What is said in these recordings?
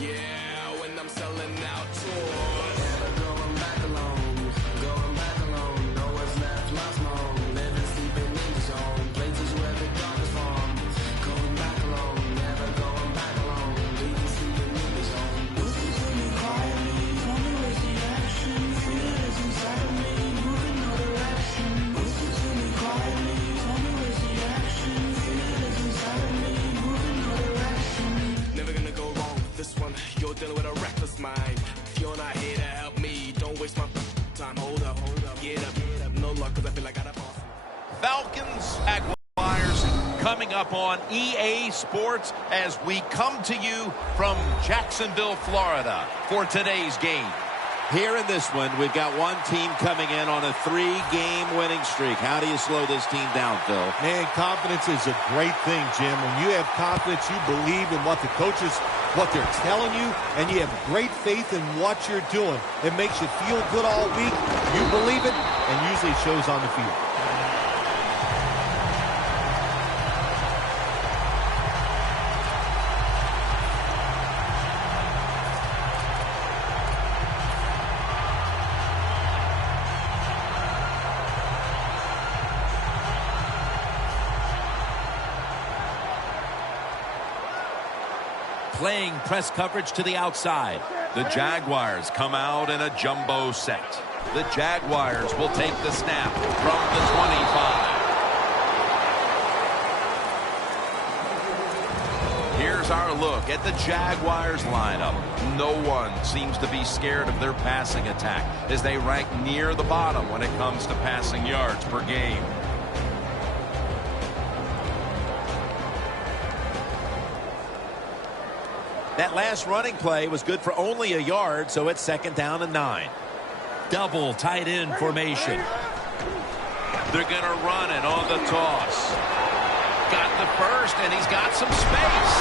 Yeah, when I'm selling out tours. Never going back alone, going back alone. No one's left, lost my home. Living, sleeping in the zone. Places where the dark is from. Going back alone, never going back alone. Leaving, sleeping in the zone. Listen to me quietly, tell me where's the action. Feel it inside of me, moving no direction. Listen to me quietly, tell me where's the action. Feel it inside of me, moving no direction. Never gonna go wrong with this one. You're dealing with a reckless mind. If you're not here to help me, don't waste my time. Hold up, get up. No luck, cause I feel like I got a boss. Falcons, Jaguars coming up on EA Sports as we come to you from Jacksonville, Florida for today's game. Here in this one, we've got one team coming in on a 3-game winning streak. How do you slow this team down, Phil? Man, confidence is a great thing, Jim. When you have confidence, you believe in what the coaches, what they're telling you, and you have great faith in what you're doing. It makes you feel good all week. You believe it, and usually it shows on the field. Playing press coverage to the outside. The Jaguars come out in a jumbo set. The Jaguars will take the snap from the 25. Here's our look at the Jaguars lineup. No one seems to be scared of their passing attack as they rank near the bottom when it comes to passing yards per game. That last running play was good for only a yard, so it's 2nd down and 9. Double tight end formation. They're going to run it on the toss. Got the first, and he's got some space.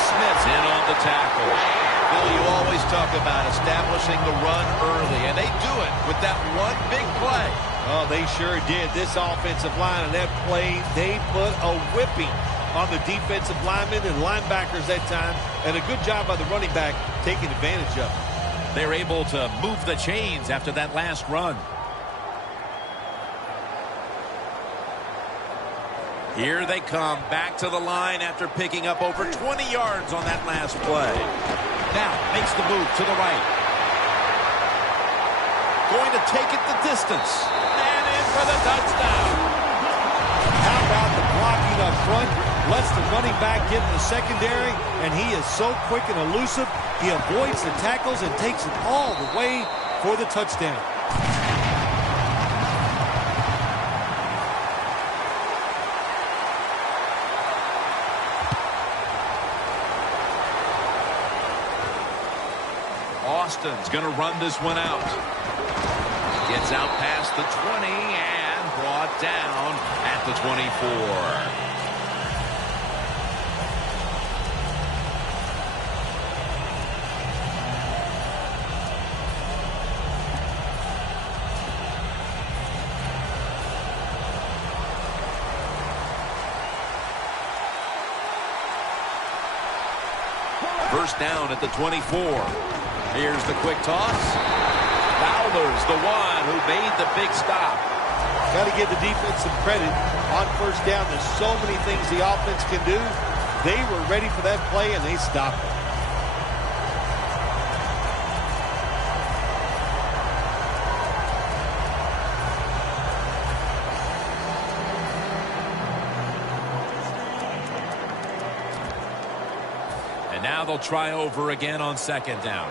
Smith's in on the tackle. Bill, you always talk about establishing the run early, and they do it with that one big play. Oh, they sure did. This offensive line and that play, they put a whipping on the defensive linemen and linebackers that time, and a good job by the running back taking advantage of it. They're able to move the chains after that last run. Here they come back to the line after picking up over 20 yards on that last play. Now makes the move to the right. Going to take it the distance. And in for the touchdown. How about the blocking up front? Lets the running back get in the secondary, and he is so quick and elusive. He avoids the tackles and takes it all the way for the touchdown. Austin's going to run this one out. Gets out past the 20 and brought down at the 24. First down at the 24. Here's the quick toss. Fowler's the one who made the big stop. Got to give the defense some credit. On first down, there's so many things the offense can do. They were ready for that play, and they stopped it. Now they'll try over again on 2nd down.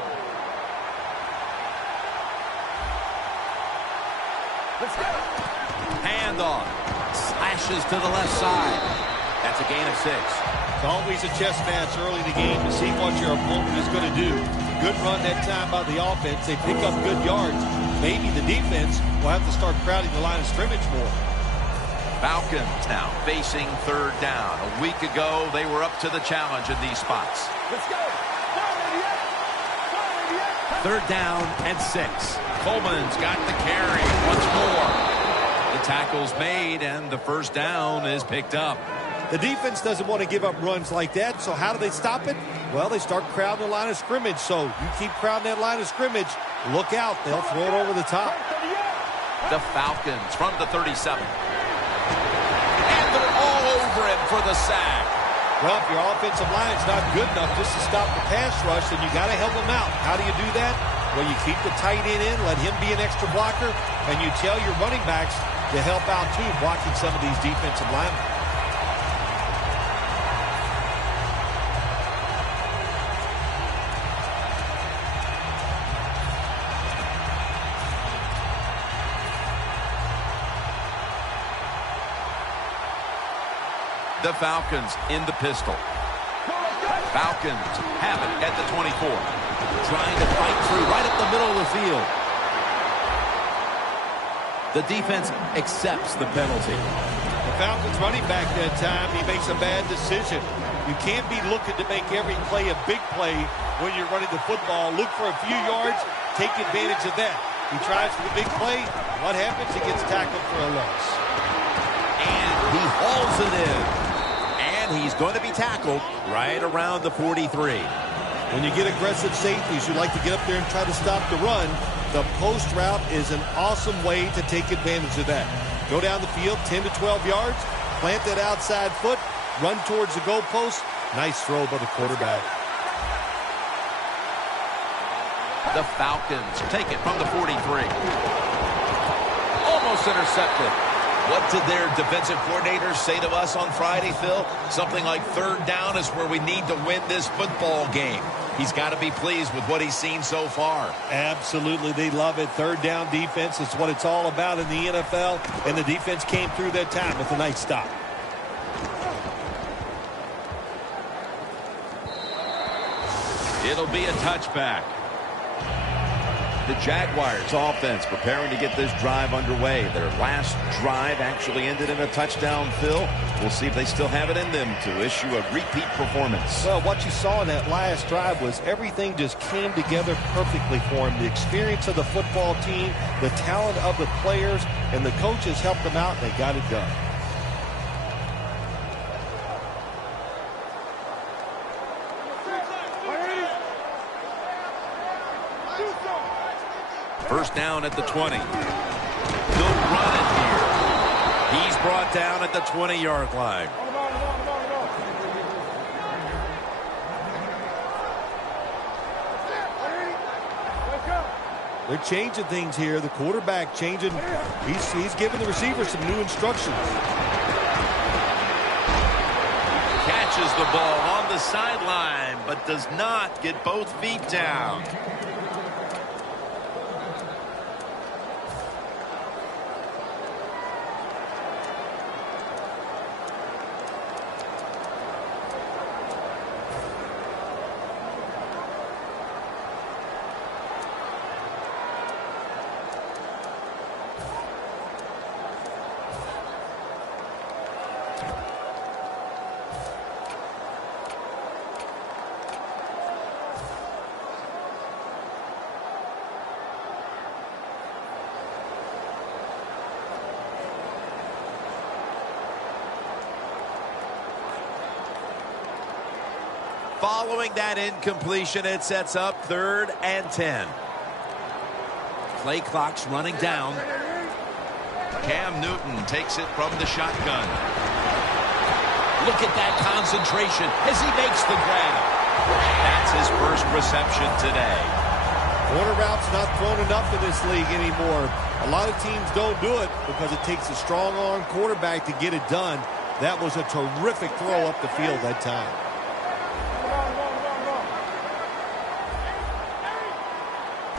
Handoff. Slashes to the left side. That's a gain of 6. It's always a chess match early in the game to see what your opponent is going to do. Good run that time by the offense. They pick up good yards. Maybe the defense will have to start crowding the line of scrimmage more. Falcons now facing 3rd down. A week ago, they were up to the challenge in these spots. Let's go. 3rd down and 6. Coleman's got the carry once more. The tackle's made, and the first down is picked up. The defense doesn't want to give up runs like that, so how do they stop it? Well, they start crowding the line of scrimmage, so you keep crowding that line of scrimmage, look out. They'll throw it over the top. The Falcons from the 37. And they're all over him for the sack. Well, if your offensive line's not good enough just to stop the pass rush, then you got to help them out. How do you do that? Well, you keep the tight end in, let him be an extra blocker, and you tell your running backs to help out, too, blocking some of these defensive linemen. The Falcons in the pistol. Falcons have it at the 24. Trying to fight through right up the middle of the field. The defense accepts the penalty. The Falcons running back that time, he makes a bad decision. You can't be looking to make every play a big play when you're running the football. Look for a few yards, take advantage of that. He tries for the big play. What happens? He gets tackled for a loss. And he hauls it in. He's going to be tackled right around the 43. When you get aggressive safeties, you like to get up there and try to stop the run. The post route is an awesome way to take advantage of that. Go down the field 10 to 12 yards, plant that outside foot, run towards the goalpost. Nice throw by the quarterback. The Falcons take it from the 43. Almost intercepted. What did their defensive coordinators say to us on Friday, Phil? Something like third down is where we need to win this football game. He's got to be pleased with what he's seen so far. Absolutely. They love it. Third down defense is what it's all about in the NFL, and the defense came through that time with a nice stop. It'll be a touchback. The Jaguars offense preparing to get this drive underway. Their last drive actually ended in a touchdown, Phil. We'll see if they still have it in them to issue a repeat performance. Well, what you saw in that last drive was everything just came together perfectly for him. The experience of the football team, the talent of the players, and the coaches helped them out, and they got it done. First down at the 20. He'll run it here. He's brought down at the 20-yard line. They're changing things here. The quarterback changing. He's giving the receiver some new instructions. Catches the ball on the sideline, but does not get both feet down. Following that incompletion, it sets up 3rd and 10. Play clock's running down. Cam Newton takes it from the shotgun. Look at that concentration as he makes the grab. That's his first reception today. Corner routes not thrown enough in this league anymore. A lot of teams don't do it because it takes a strong arm quarterback to get it done. That was a terrific throw up the field that time.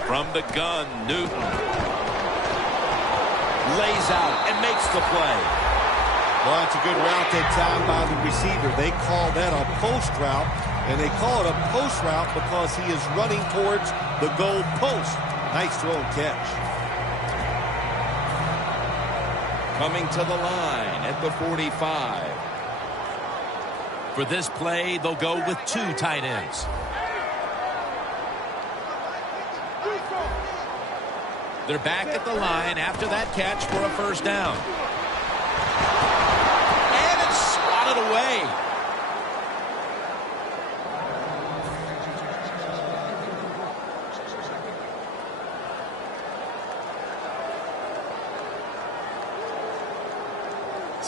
From the gun, Newton Lays out and makes the play. Well, it's a good route that time by the receiver. They call that a post route, and they call it a post route because he is running towards the goal post. Nice throw and catch. coming to the line at the 45. For this play, they'll go with 2 tight ends. They're back at the line after that catch for a first down. And it's swatted away.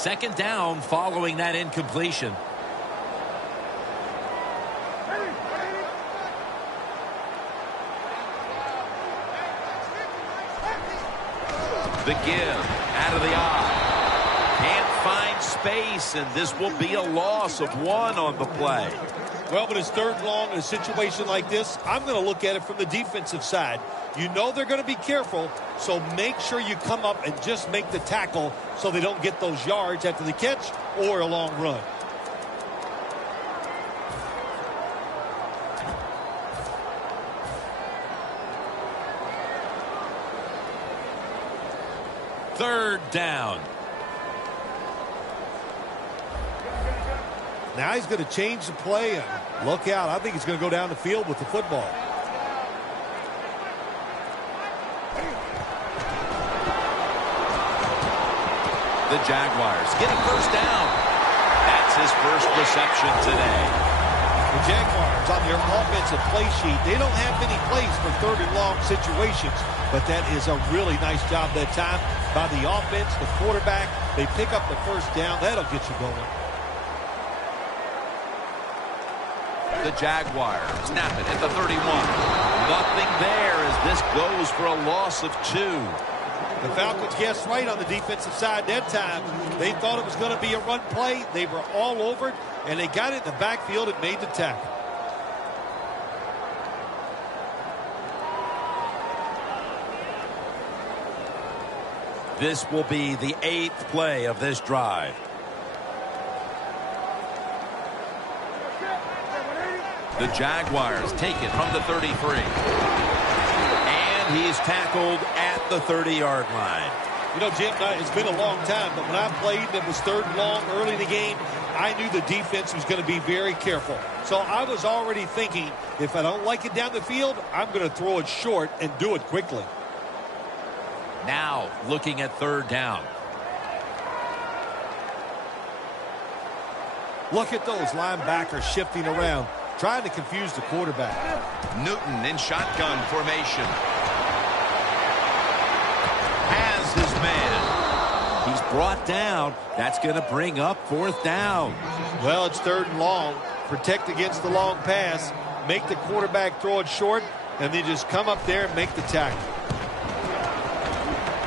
second down following that incompletion. The give out of the eye. Can't find space, and this will be a loss of 1 on the play. Well, when it's third and long in a situation like this, I'm going to look at it from the defensive side. You know they're going to be careful, so make sure you come up and just make the tackle so they don't get those yards after the catch or a long run. Third down. Now he's going to change the play, and look out. I think he's going to go down the field with the football. The Jaguars get a first down. That's his first reception today. The Jaguars on their offensive play sheet, they don't have many plays for third and long situations, but that is a really nice job that time by the offense, the quarterback. They pick up the first down. That'll get you going. The Jaguars snap it at the 31. Nothing there as this goes for a loss of 2. The Falcons guessed right on the defensive side that time. They thought it was going to be a run play. They were all over it, and they got it in the backfield and made the tackle. This will be the 8th play of this drive. The Jaguars take it from the 33. And he's tackled at the 30-yard line. You know, Jim, it's been a long time, but when I played and it was third and long early in the game, I knew the defense was going to be very careful. So I was already thinking, if I don't like it down the field, I'm going to throw it short and do it quickly. Now looking at third down. Look at those linebackers shifting around, trying to confuse the quarterback. Newton in shotgun formation. Has his man. He's brought down. That's going to bring up fourth down. Well, it's third and long. Protect against the long pass. Make the quarterback throw it short, and then just come up there and make the tackle.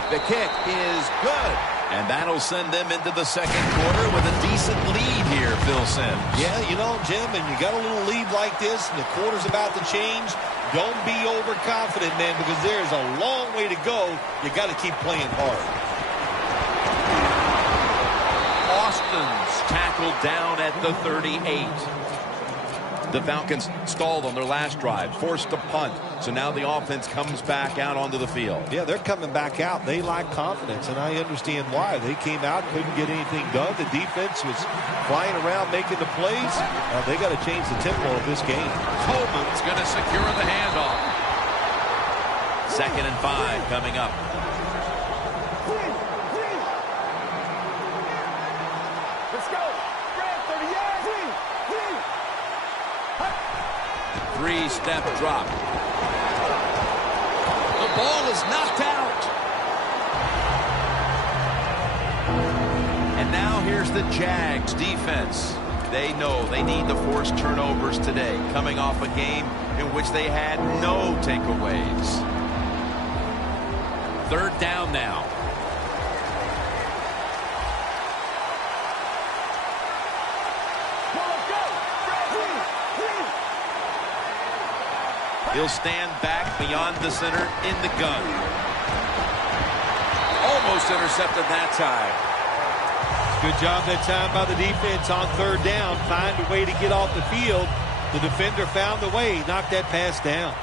The kick is good. And that'll send them into the second quarter with a decent lead here, Phil Simms. Yeah, you know, Jim, and you got a little lead like this, and the quarter's about to change. Don't be overconfident, man, because there's a long way to go. You got to keep playing hard. Austin's tackled down at the 38. The Falcons stalled on their last drive, forced to punt. So now the offense comes back out onto the field. Yeah, they're coming back out. They lack confidence, and I understand why. They came out, couldn't get anything done. The defense was flying around making the plays. They got to change the tempo of this game. Coleman's going to secure the handoff. 2nd and 5 coming up. Let's go. Red 38. Three-step drop. The ball is knocked out. And now here's the Jags defense. They know they need to force turnovers today, coming off a game in which they had no takeaways. Third down now. He'll stand back beyond the center in the gun. Almost intercepted that time. Good job that time by the defense on third down. Find a way to get off the field. The defender found the way. Knocked that pass down.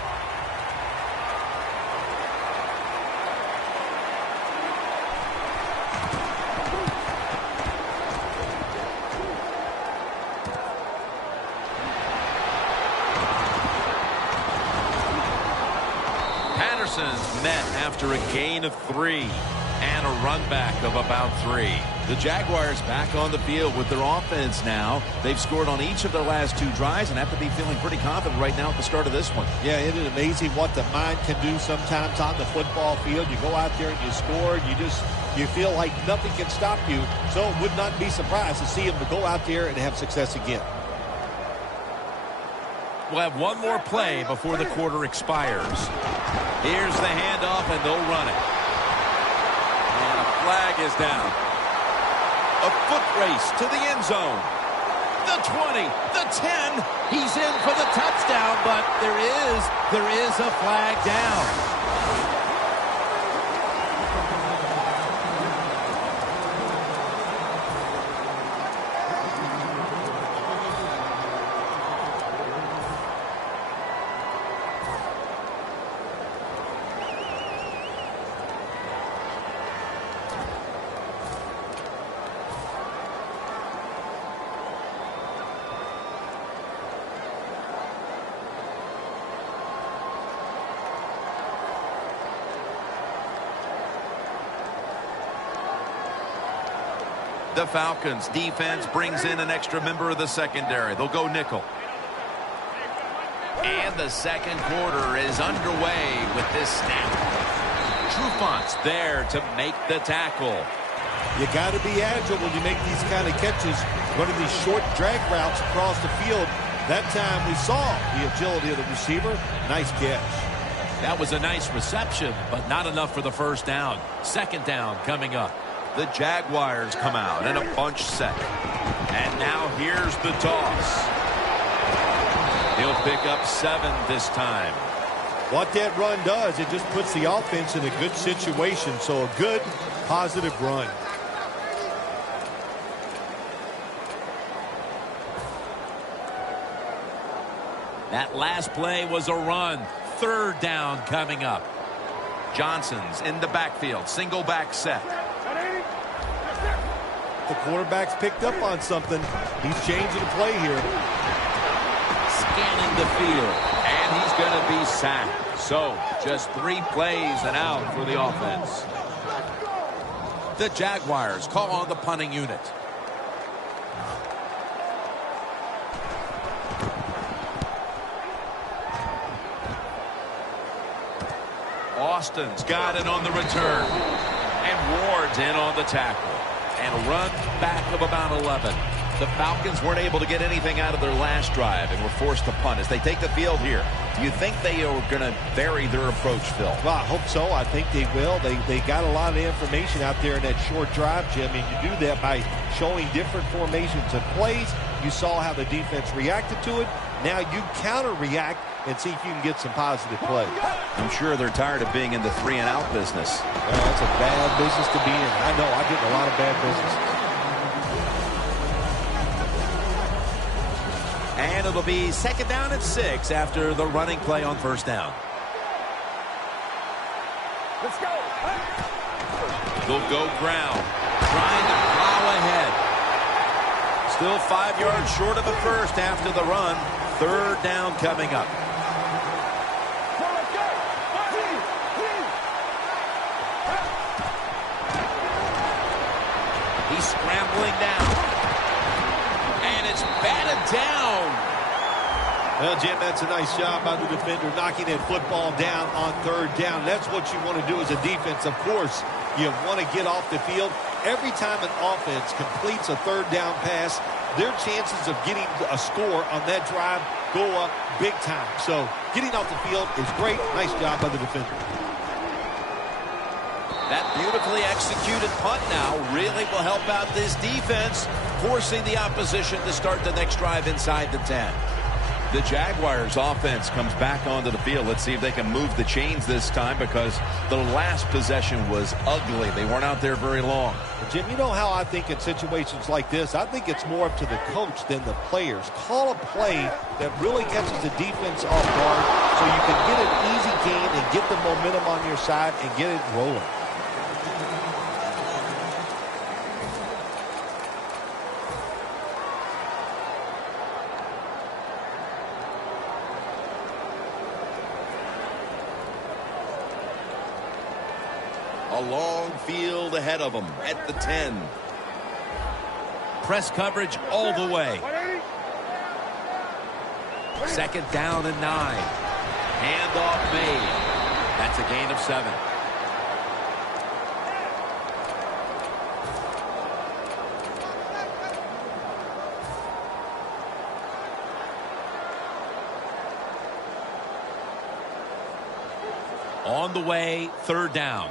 Met after a gain of 3. And a run back of about 3. The Jaguars back on the field with their offense now. They've scored on each of their last 2 drives and have to be feeling pretty confident right now at the start of this one. Yeah, it is amazing what the mind can do sometimes on the football field. You go out there and you score, and you feel like nothing can stop you. So would not be surprised to see them to go out there and have success again. We'll have one more play before the quarter expires. Here's the handoff, and they'll run it. And a flag is down. A foot race to the end zone. The 20, the 10. He's in for the touchdown, but there is a flag down. The Falcons defense brings in an extra member of the secondary. They'll go nickel. And the second quarter is underway with this snap. Trufant's there to make the tackle. You got to be agile when you make these kind of catches, running these short drag routes across the field. That time we saw the agility of the receiver. Nice catch. That was a nice reception, but not enough for the first down. Second down coming up. The Jaguars come out in a bunch set. And now here's the toss. He'll pick up 7 this time. What that run does, it just puts the offense in a good situation. So a good, positive run. That last play was a run. Third down coming up. Johnson's in the backfield. Single back set. The quarterback's picked up on something. He's changing the play here. Scanning the field. And he's going to be sacked. So, just 3 plays and out for the offense. The Jaguars call on the punting unit. Austin's got it on the return. And Ward's in on the tackle. And a run back of about 11. The Falcons weren't able to get anything out of their last drive and were forced to punt. As they take the field here, do you think they are going to vary their approach, Phil? Well, I hope so. I think they will. They got a lot of information out there in that short drive, Jim, and you do that by showing different formations and plays. You saw how the defense reacted to it. Now you counter-react and see if you can get some positive play. I'm sure they're tired of being in the 3-and-out business. Well, that's a bad business to be in. I know. I get in a lot of bad businesses. And it'll be second down and 6 after the running play on first down. Let's go. They'll go ground, trying to plow ahead. Still 5 yards short of the first after the run. Third down coming up. He's scrambling down. And it's batted down. Well, Jim, that's a nice job by the defender knocking that football down on third down. That's what you want to do as a defense. Of course, you want to get off the field. Every time an offense completes a third down pass, their chances of getting a score on that drive go up big time. So getting off the field is great. Nice job by the defender. That beautifully executed punt now really will help out this defense, forcing the opposition to start the next drive inside the 10. The Jaguars offense comes back onto the field. Let's see if they can move the chains this time, because the last possession was ugly. They weren't out there very long. Jim, you know how I think in situations like this, I think it's more up to the coach than the players. Call a play that really catches the defense off guard so you can get an easy gain and get the momentum on your side and get it rolling. A long field ahead of them at the 10. Press coverage all the way. 2nd down and 9. Handoff made. That's a gain of 7. On the way, 3rd down.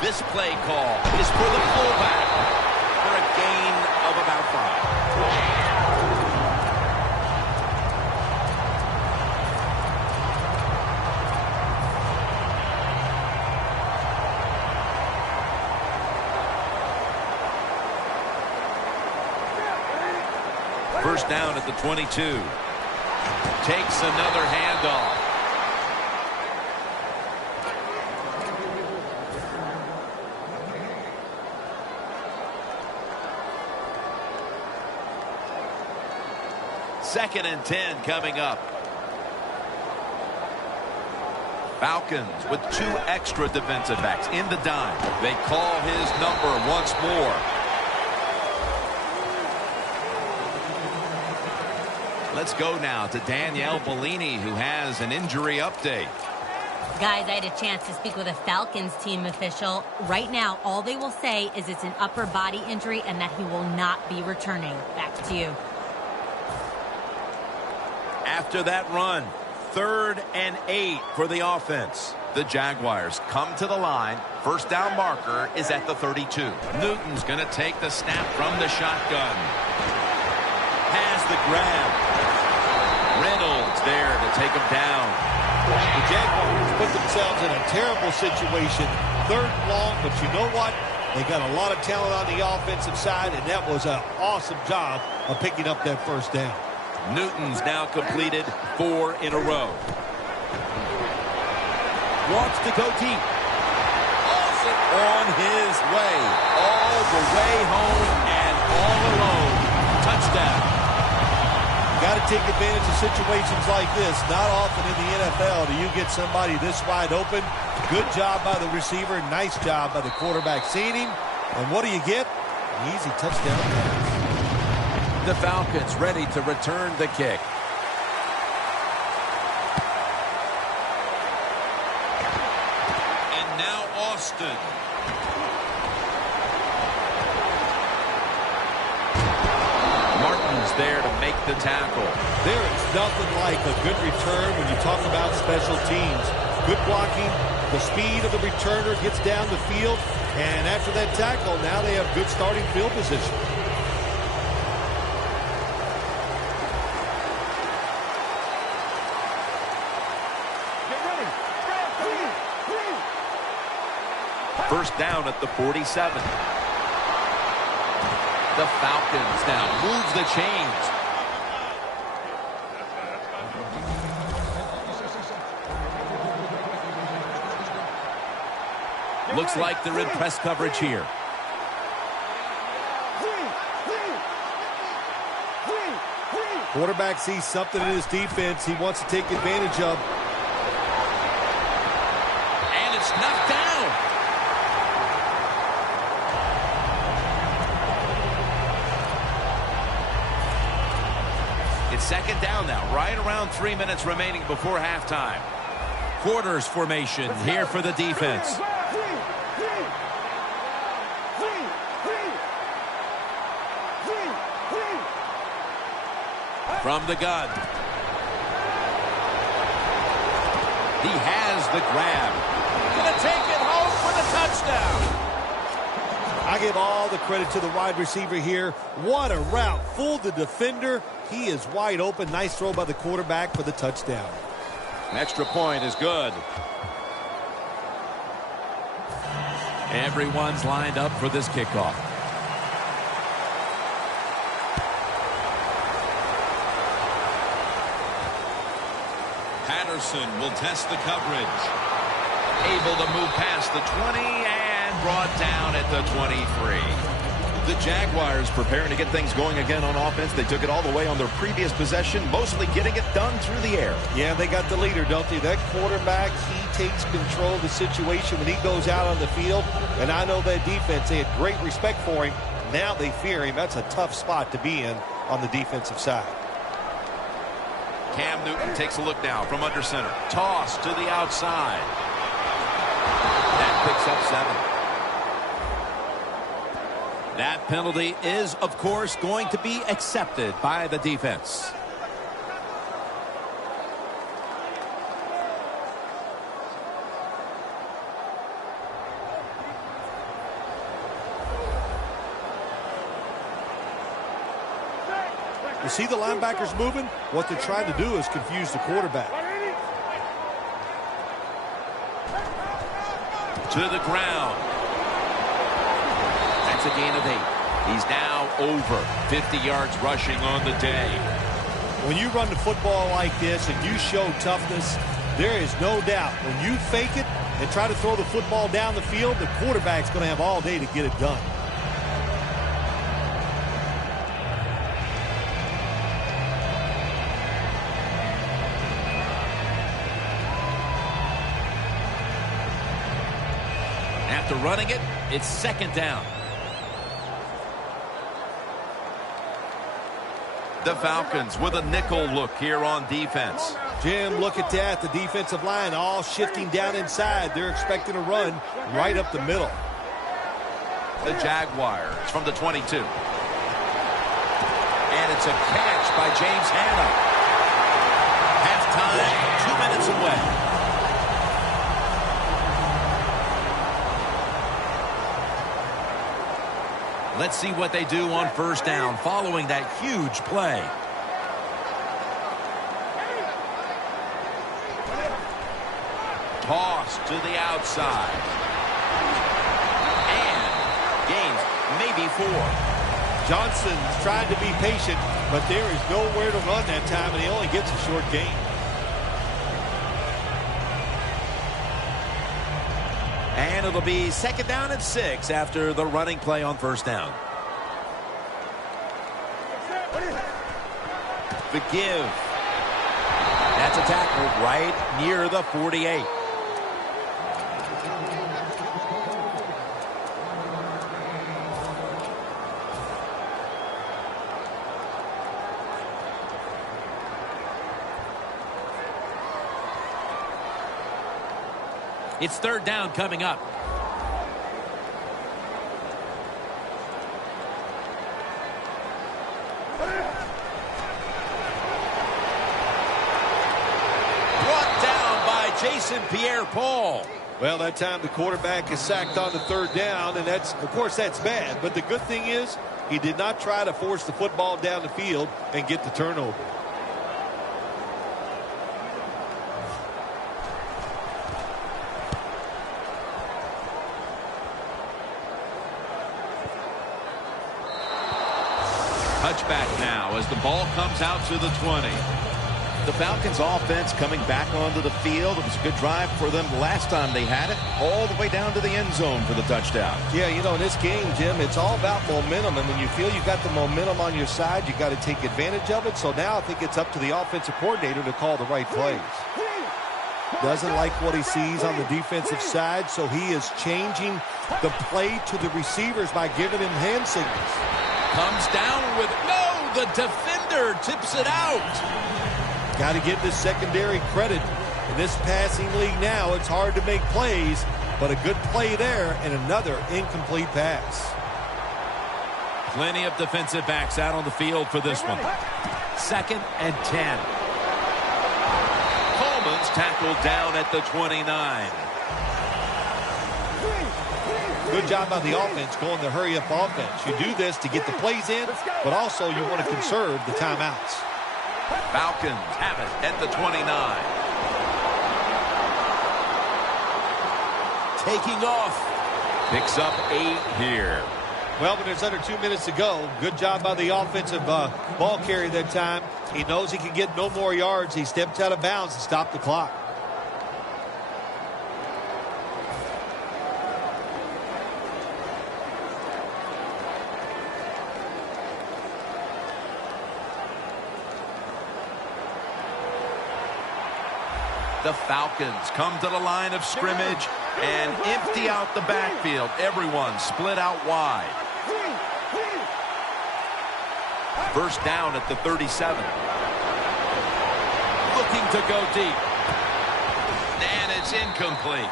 This play call is for the fullback for a gain of about 5. First down at the 22. Takes another handoff. Second and 10 coming up. Falcons with 2 extra defensive backs in the dime. They call his number once more. Let's go now to Danielle Bellini, who has an injury update. Guys, I had a chance to speak with a Falcons team official. Right now, all they will say is it's an upper body injury and that he will not be returning. Back to you. After that run, 3rd and 8 for the offense. The Jaguars come to the line. First down marker is at the 32. Newton's going to take the snap from the shotgun. Has the grab. Reynolds there to take him down. The Jaguars put themselves in a terrible situation. 3rd and long, but you know what? They got a lot of talent on the offensive side, and that was an awesome job of picking up that first down. Newton's now completed 4 in a row. Wants to go deep. On his way. All the way home and all alone. Touchdown. Got to take advantage of situations like this. Not often in the NFL do you get somebody this wide open. Good job by the receiver. Nice job by the quarterback seeing him. And what do you get? An easy touchdown pass. The Falcons ready to return the kick. And now Austin. Martin's there to make the tackle. There is nothing like a good return when you talk about special teams. Good blocking, the speed of the returner gets down the field, and after that tackle, now they have good starting field position. First down at the 47. The Falcons now move the chains. Looks like they're in press coverage here. Quarterback sees something in his defense he wants to take advantage of. And it's knocked down. It's 2nd down now, right around 3 minutes remaining before halftime. Quarters formation here for the defense. From the gun. He has the grab. Gonna take it home for the touchdown. I give all the credit to the wide receiver here. What a route. Fooled the defender. He is wide open. Nice throw by the quarterback for the touchdown. An extra point is good. Everyone's lined up for this kickoff. Patterson will test the coverage. Able to move past the 20 and brought down at the 23. The Jaguars preparing to get things going again on offense. They took it all the way on their previous possession, mostly getting it done through the air. Yeah, they got the leader, don't they? That quarterback, he takes control of the situation when he goes out on the field. And I know that defense, they had great respect for him. Now they fear him. That's a tough spot to be in on the defensive side. Cam Newton takes a look now from under center. Toss to the outside. That picks up 7. That penalty is, of course, going to be accepted by the defense. You see the linebackers moving? What they're trying to do is confuse the quarterback. To the ground. That's a gain of 8. He's now over 50 yards rushing on the day. When you run the football like this and you show toughness, there is no doubt when you fake it and try to throw the football down the field, the quarterback's going to have all day to get it done. After running it, it's second down. The Falcons with a nickel look here on defense. Jim, look at that. The defensive line all shifting down inside. They're expecting a run right up the middle. The Jaguars from the 22. And it's a catch by James Hanna. Halftime, 2 minutes away. Let's see what they do on first down following that huge play. Toss to the outside. And gains maybe 4. Johnson's trying to be patient, but there is nowhere to run that time, and he only gets a short gain. And it'll be second down and 6 after the running play on first down. The give. That's a tackle right near the 48. It's third down coming up. Brought down by Jason Pierre-Paul. Well, that time the quarterback is sacked on the third down, and that's, of course, that's bad. But the good thing is he did not try to force the football down the field and get the turnover. Touchback now as the ball comes out to the 20. The Falcons offense coming back onto the field. It was a good drive for them last time they had it, all the way down to the end zone for the touchdown. Yeah, you know, in this game, Jim, it's all about momentum. And when you feel you got the momentum on your side, you got to take advantage of it. So now I think it's up to the offensive coordinator to call the right plays. Doesn't like what he sees on the defensive side, so he is changing the play to the receivers by giving him hand signals. Comes down with, no, the defender tips it out. Got to give this secondary credit. In this passing league now, it's hard to make plays, but a good play there and another incomplete pass. Plenty of defensive backs out on the field for this one. Second and 10. Coleman's tackled down at the 29. Good job by the offense going the hurry-up offense. You do this to get the plays in, but also you want to conserve the timeouts. Falcons have it at the 29. Taking off. Picks up 8 here. Well, when there's under 2 minutes to go, good job by the offensive ball carrier that time. He knows he can get no more yards. He stepped out of bounds and stopped the clock. The Falcons come to the line of scrimmage and empty out the backfield. Everyone split out wide. First down at the 37. Looking to go deep. And it's incomplete.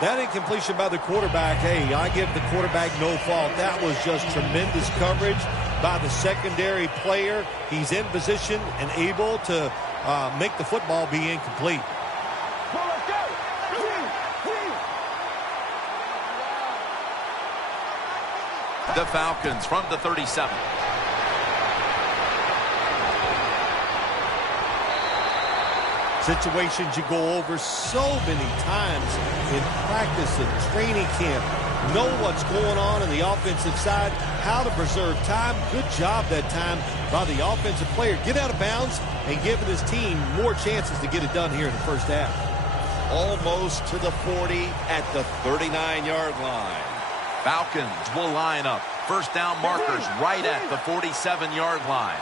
That incompletion by the quarterback, hey, I give the quarterback no fault. That was just tremendous coverage by the secondary player. He's in position and able to make the football be incomplete. The Falcons from the 37. Situations you go over so many times in practice and training camp. Know what's going on the offensive side, how to preserve time. Good job that time by the offensive player. Get out of bounds and giving his team more chances to get it done here in the first half. Almost to the 40 at the 39-yard line. Falcons will line up. First down markers right at the 47-yard line.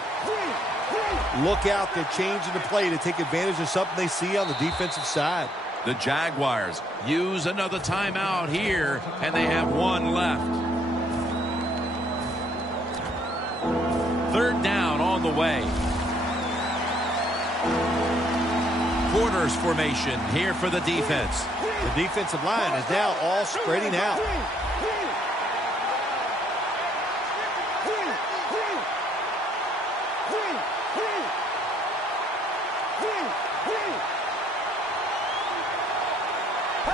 Look out, they're changing the play to take advantage of something they see on the defensive side. The Jaguars use another timeout here, and they have one left. Third down on the way. Quarters formation here for the defense. The defensive line is now all spreading out.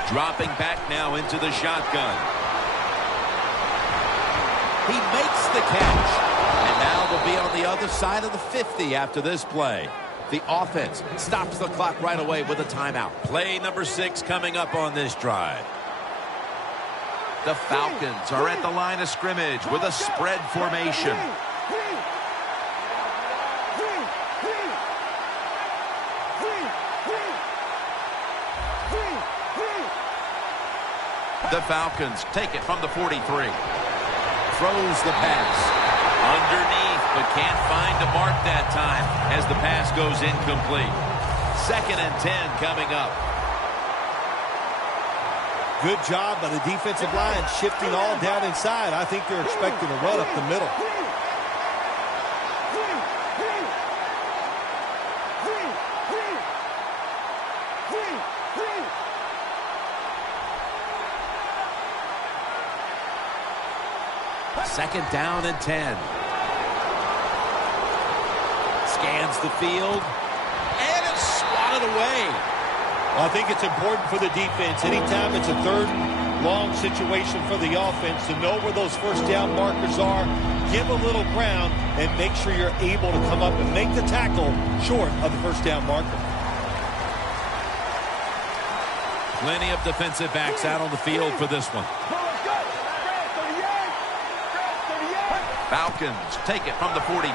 Dropping back now into the shotgun. He makes the catch. And now they'll be on the other side of the 50 after this play. The offense stops the clock right away with a timeout. Play number 6 coming up on this drive. The Falcons are at the line of scrimmage with a spread formation. The Falcons take it from the 43. Throws the pass. Underneath, but can't find a mark that time as the pass goes incomplete. 2nd and 10 coming up. Good job by the defensive line shifting all down inside. I think they're expecting a run up the middle. Second down and 10. Scans the field. And it's swatted away. Well, I think it's important for the defense. Anytime it's a third long situation for the offense to know where those first down markers are, give a little ground, and make sure you're able to come up and make the tackle short of the first down marker. Plenty of defensive backs out on the field for this one. Falcons take it from the 43.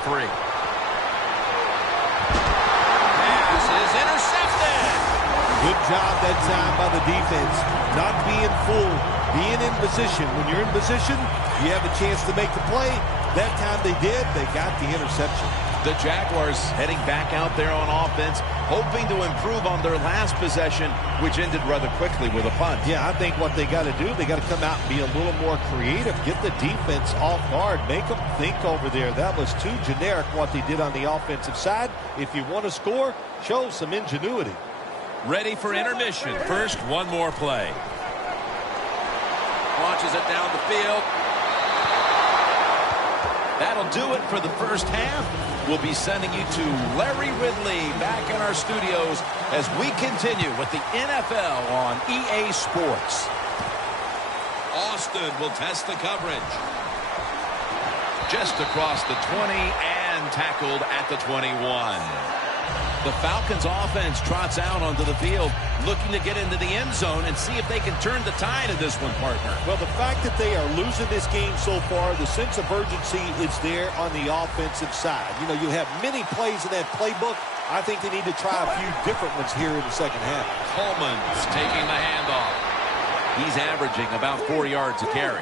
Pass is intercepted. Good job that time by the defense. Not being fooled, being in position. When you're in position, you have a chance to make the play. That time they did, they got the interception. The Jaguars heading back out there on offense, hoping to improve on their last possession, which ended rather quickly with a punt. Yeah, I think what they got to do, they got to come out and be a little more creative, get the defense off guard, make them think over there. That was too generic what they did on the offensive side. If you want to score, show some ingenuity. Ready for intermission. First, one more play. Launches it down the field. That'll do it for the first half. We'll be sending you to Larry Ridley back in our studios as we continue with the NFL on EA Sports. Austin will test the coverage. Just across the 20 and tackled at the 21. The Falcons offense trots out onto the field, looking to get into the end zone and see if they can turn the tide of this one, partner. Well, the fact that they are losing this game so far, the sense of urgency is there on the offensive side. You know, you have many plays in that playbook. I think they need to try a few different ones here in the second half. Coleman's taking the handoff. He's averaging about 4 yards a carry.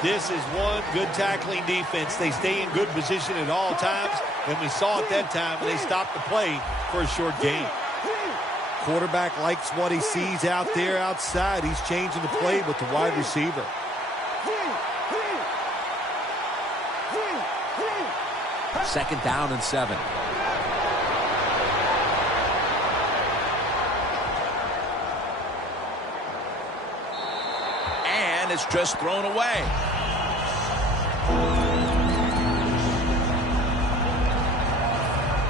This is one good tackling defense. They stay in good position at all times, and we saw it that time when they stopped the play for a short gain. quarterback likes what he sees out there outside. He's changing the play with the wide receiver. Second down and 7. And it's just thrown away.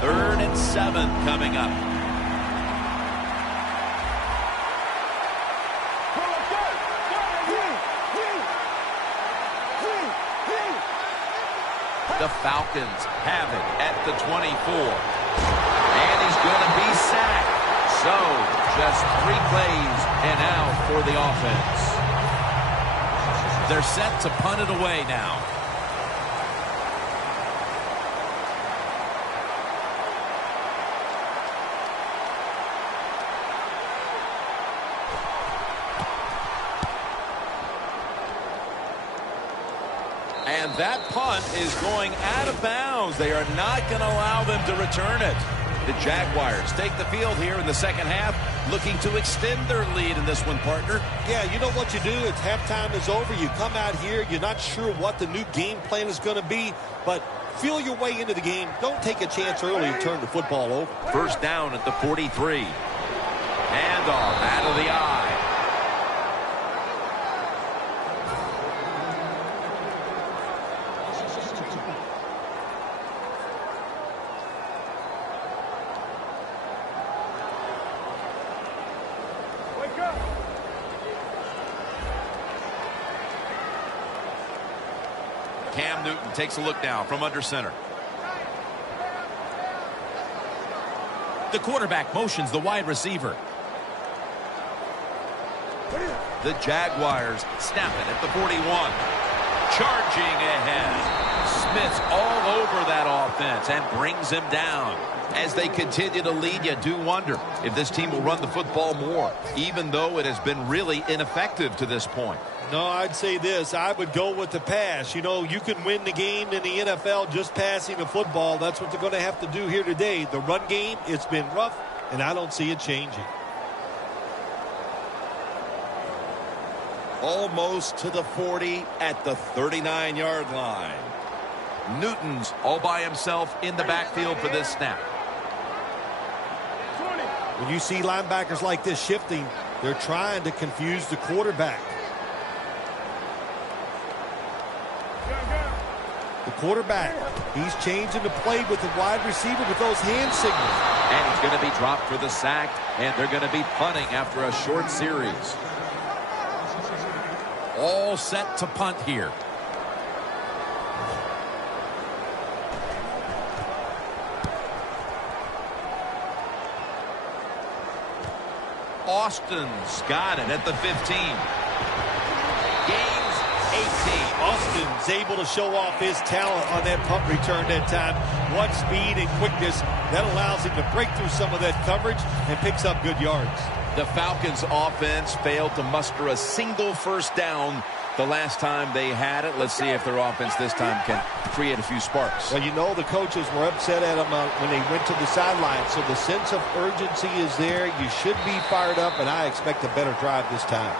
Third and 7 coming up. The Falcons have it at the 24. And he's going to be sacked. So, just 3 plays and out for the offense. They're set to punt it away now. And that punt is going out of bounds. They are not going to allow them to return it. The Jaguars take the field here in the second half, looking to extend their lead in this one, partner. Yeah, you know what you do? It's halftime is over. You come out here. You're not sure what the new game plan is going to be, but feel your way into the game. Don't take a chance early and turn the football over. First down at the 43. Handoff out of the eye. Cam Newton takes a look now from under center. The quarterback motions the wide receiver. The Jaguars snap it at the 41. Charging ahead. Smith's all over that offense and brings him down. As they continue to lead, you do wonder if this team will run the football more, even though it has been really ineffective to this point. No, I'd say this. I would go with the pass. You know, you can win the game in the NFL just passing the football. That's what they're going to have to do here today. The run game, it's been rough, and I don't see it changing. Almost to the 40 at the 39-yard line. Newton's all by himself in the backfield for this snap. When you see linebackers like this shifting, they're trying to confuse the quarterback. The quarterback, he's changing the play with the wide receiver with those hand signals. And he's going to be dropped for the sack, and they're going to be punting after a short series. All set to punt here. Austin's got it at the 15. Gains 18. Austin's able to show off his talent on that punt return that time. What speed and quickness that allows him to break through some of that coverage and picks up good yards. The Falcons offense failed to muster a single first down the last time they had it. Let's see if their offense this time can create a few sparks. Well, you know the coaches were upset at them when they went to the sideline, so the sense of urgency is there. You should be fired up, and I expect a better drive this time.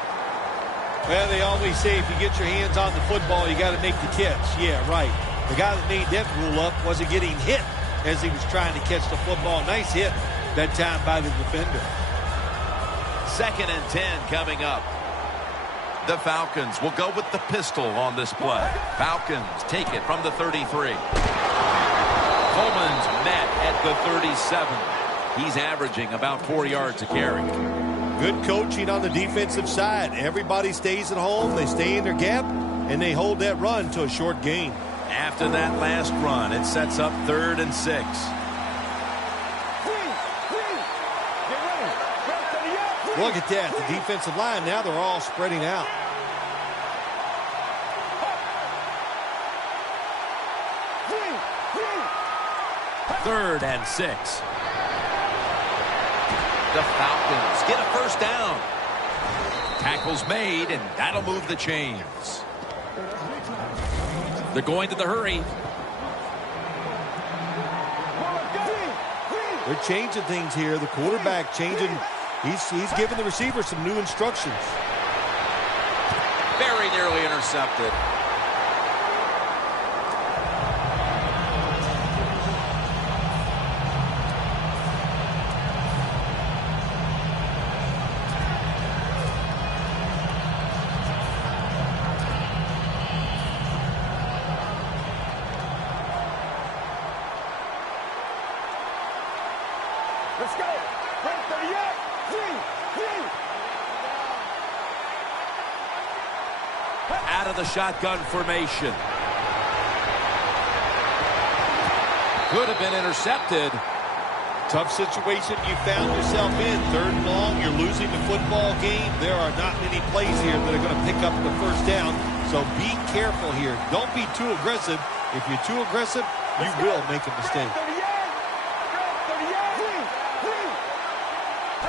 Well, they always say if you get your hands on the football, you got to make the catch. Yeah, right. The guy that made that rule up wasn't getting hit as he was trying to catch the football. Nice hit that time by the defender. Second and 10 coming up. The Falcons will go with the pistol on this play. Falcons take it from the 33. Coleman's met at the 37. He's averaging about 4 yards a carry. Good coaching on the defensive side. Everybody stays at home. They stay in their gap, and they hold that run to a short gain. After that last run, it sets up 3rd and 6. Look at that. The defensive line, now they're all spreading out. Third and 6. The Falcons get a first down. Tackle's made, and that'll move the chains. They're going to the hurry. They're changing things here. The quarterback changing He's giving the receiver some new instructions. Very nearly intercepted. Let's go. Red 38. Out of the shotgun formation. Could have been intercepted. Tough situation you found yourself in. 3rd and long, you're losing the football game. There are not many plays here that are going to pick up the first down, so be careful here. Don't be too aggressive. If you're too aggressive, you will make a mistake.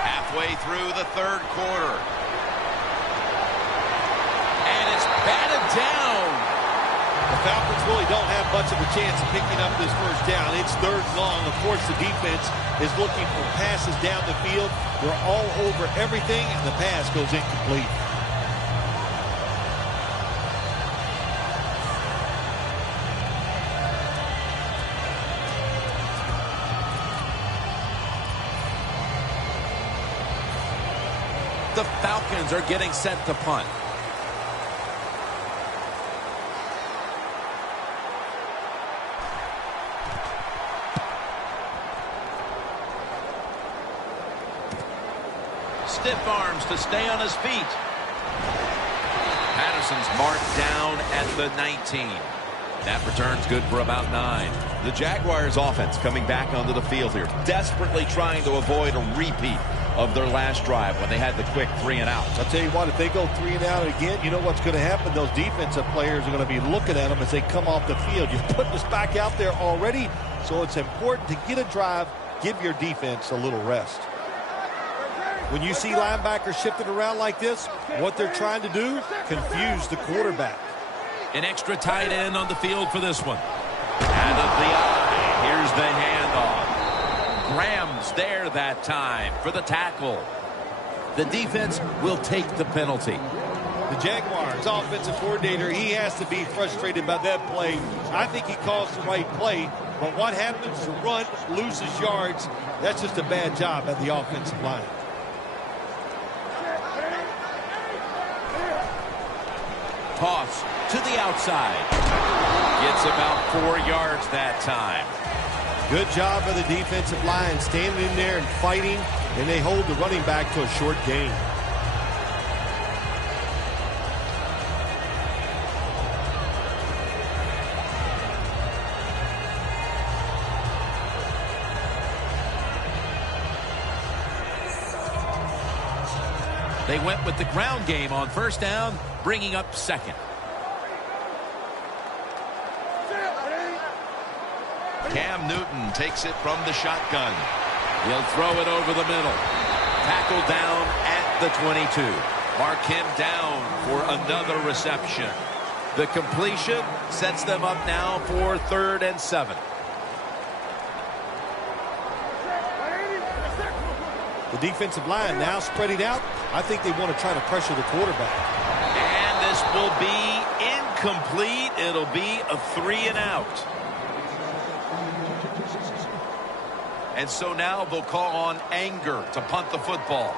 Halfway through the 3rd quarter. And it's batted down. The Falcons really don't have much of a chance of picking up this first down. It's 3rd and long. Of course, the defense is looking for passes down the field. They're all over everything, and the pass goes incomplete. The Falcons are getting set to punt. Stiff arms to stay on his feet. Patterson's marked down at the 19. That return's good for about 9. The Jaguars offense coming back onto the field here, desperately trying to avoid a repeat of their last drive when they had the quick 3 and out. I'll tell you what, if they go 3 and out again, you know what's going to happen? Those defensive players are going to be looking at them as they come off the field. You're putting us back out there already, so it's important to get a drive, give your defense a little rest. When you see linebackers shifted around like this, what they're trying to do, confuse the quarterback. An extra tight end on the field for this one. Out of the eye. Here's the handoff. Graham's there that time for the tackle. The defense will take the penalty. The Jaguars offensive coordinator, he has to be frustrated by that play. I think he calls the right play, but what happens to run, loses yards, that's just a bad job at the offensive line. Toss to the outside. Gets about 4 yards that time. Good job by the defensive line, standing in there and fighting, and they hold the running back to a short gain. They went with the ground game on first down, bringing up 2nd. Cam Newton takes it from the shotgun. He'll throw it over the middle. Tackled down at the 22. Mark him down for another reception. The completion sets them up now for 3rd and 7. The defensive line now spreading out. I think they want to try to pressure the quarterback. And this will be incomplete. It'll be a 3 and out. And so now they'll call on Anger to punt the football.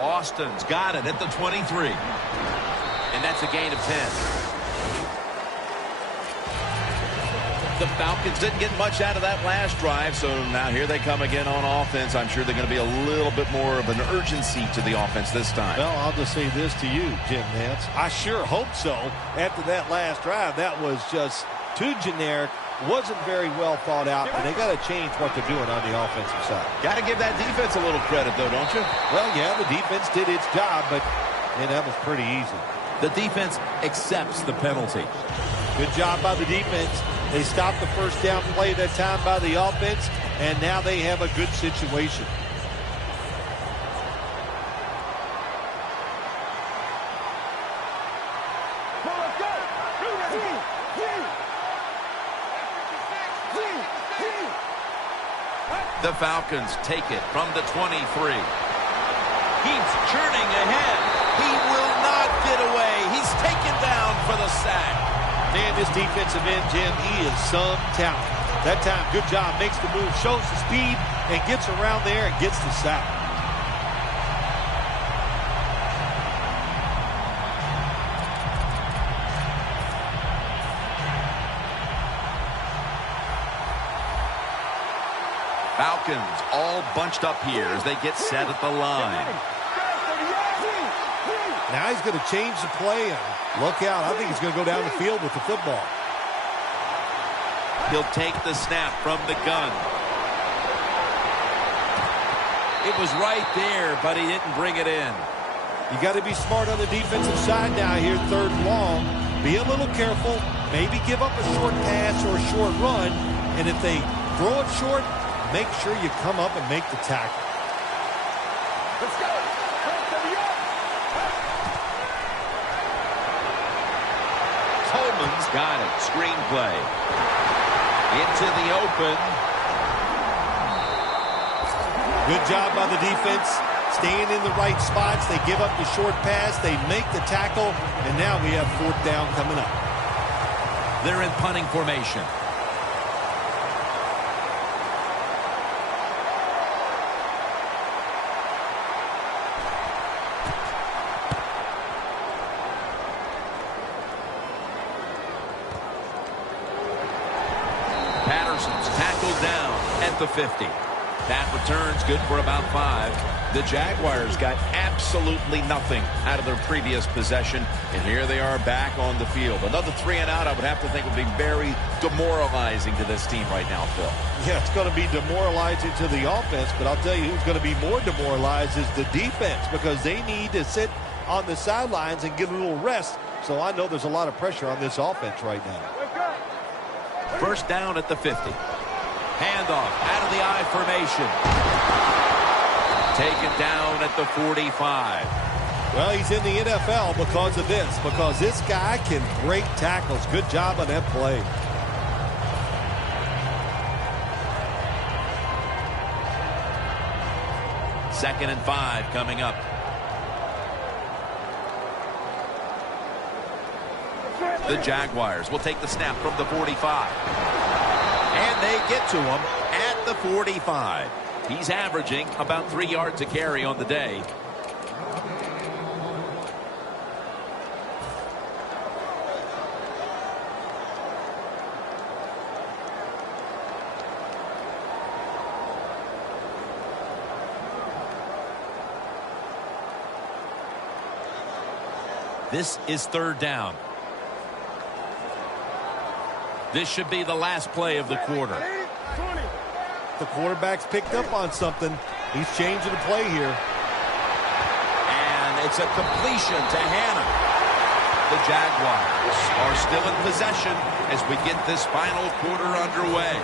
Austin's got it at the 23. And that's a gain of 10. The Falcons didn't get much out of that last drive, so now here they come again on offense. I'm sure they're going to be a little bit more of an urgency to the offense this time. Well, I'll just say this to you, Jim Nance. I sure hope so. After that last drive, that was just too generic, wasn't very well thought out, and they got to change what they're doing on the offensive side. Got to give that defense a little credit, though, don't you? Well, yeah, the defense did its job, but man, that was pretty easy. The defense accepts the penalty. Good job by the defense. They stopped the first down play that time by the offense, and now they have a good situation. The Falcons take it from the 23. He's churning ahead. He will not get away. He's taken down for the sack. Man, this defensive end, Jim, he is some talent. That time, good job, makes the move, shows the speed, and gets around there and gets the sack. Falcons all bunched up here as they get set at the line. Now he's going to change the play, and look out. I think he's going to go down the field with the football. He'll take the snap from the gun. It was right there, but he didn't bring it in. You got to be smart on the defensive side now here, 3rd and long. Be a little careful. Maybe give up a short pass or a short run, and if they throw it short, make sure you come up and make the tackle. Let's go. Coleman's got it. Screenplay. Into the open. Good job by the defense. Staying in the right spots. They give up the short pass. They make the tackle. And now we have 4th down coming up. They're in punting formation. The 50. That return's good for about 5. The Jaguars got absolutely nothing out of their previous possession, and here they are back on the field. Another 3 and out, I would have to think, would be very demoralizing to this team right now, Phil. Yeah, it's going to be demoralizing to the offense, but I'll tell you who's going to be more demoralized is the defense, because they need to sit on the sidelines and get a little rest. So I know there's a lot of pressure on this offense right now. 1st down at the 50. Handoff out of the I formation. Taken down at the 45. Well, he's in the NFL because of this, because this guy can break tackles. Good job on that play. Second and 5 coming up. The Jaguars will take the snap from the 45. And they get to him at the 45. He's averaging about 3 yards a carry on the day. This is 3rd down. This should be the last play of the quarter. The quarterback's picked up on something. He's changing the play here. And it's a completion to Hannah. The Jaguars are still in possession as we get this final quarter underway.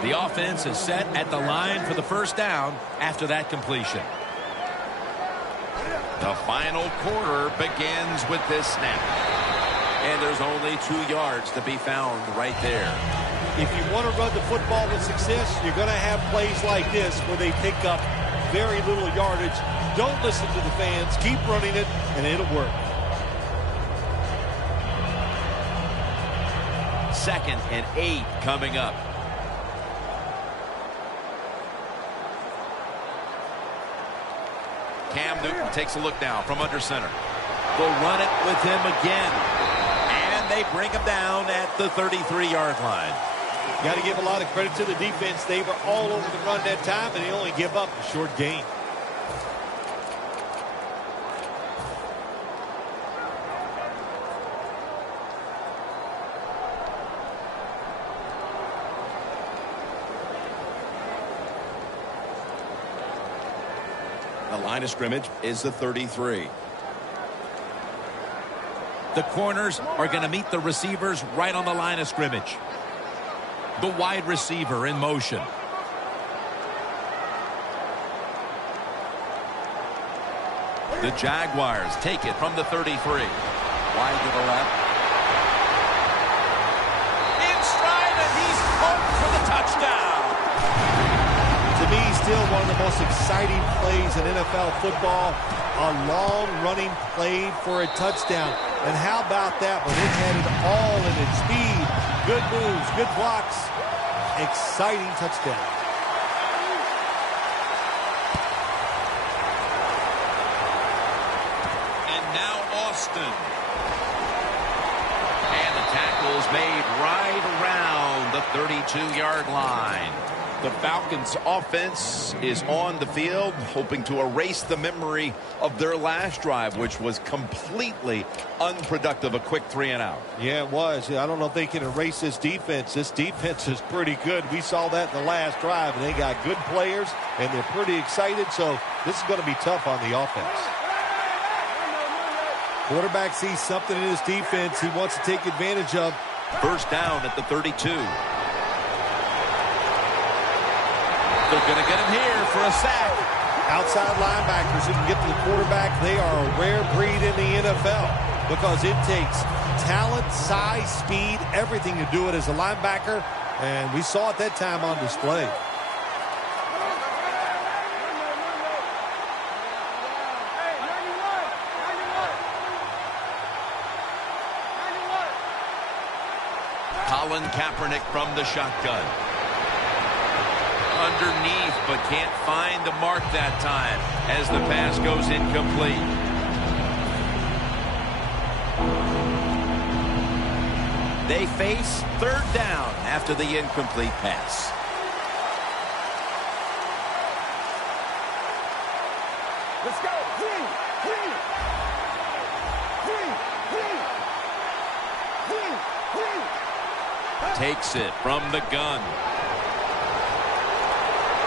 The offense is set at the line for the 1st down after that completion. The final quarter begins with this snap. And there's only 2 yards to be found right there. If you want to run the football with success, you're going to have plays like this where they pick up very little yardage. Don't listen to the fans. Keep running it, and it'll work. 2nd and 8 coming up. Cam Newton takes a look now from under center. They'll run it with him again. And they bring him down at the 33-yard line. Got to give a lot of credit to the defense. They were all over the run that time, and they only give up a short gain. The line of scrimmage is the 33. The corners are going to meet the receivers right on the line of scrimmage. The wide receiver in motion. The Jaguars take it from the 33. Wide to the left. In stride, and he's home for the touchdown. To me, still one of the most exciting plays in NFL football. A long-running play for a touchdown. And how about that when it had it all in its speed? Good moves, good blocks. Exciting touchdown. And now Austin. And the tackle's made right around the 32-yard line. The Falcons offense is on the field, hoping to erase the memory of their last drive, which was completely unproductive, a quick 3-and-out. Yeah, it was. I don't know if they can erase this defense. This defense is pretty good. We saw that in the last drive, and they got good players, and they're pretty excited, so this is going to be tough on the offense. Quarterback sees something in his defense he wants to take advantage of. First down at the 32. They're going to get him here for a sack. Outside linebackers who can get to the quarterback, they are a rare breed in the NFL because it takes talent, size, speed, everything to do it as a linebacker, and we saw it that time on display. Colin Kaepernick from the shotgun. Underneath, but can't find the mark that time as the pass goes incomplete. They face third down after the incomplete pass. Let's go. Takes it from the gun.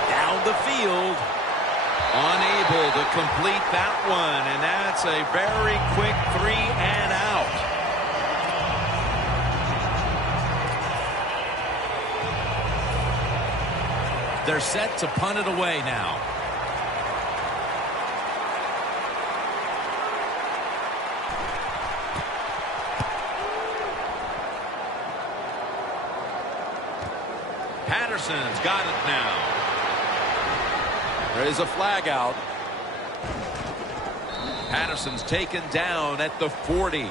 Down the field. Unable to complete that one, and that's a very quick 3-and-out. They're set to punt it away now. Patterson's got it now. There is a flag out. Patterson's taken down at the 40.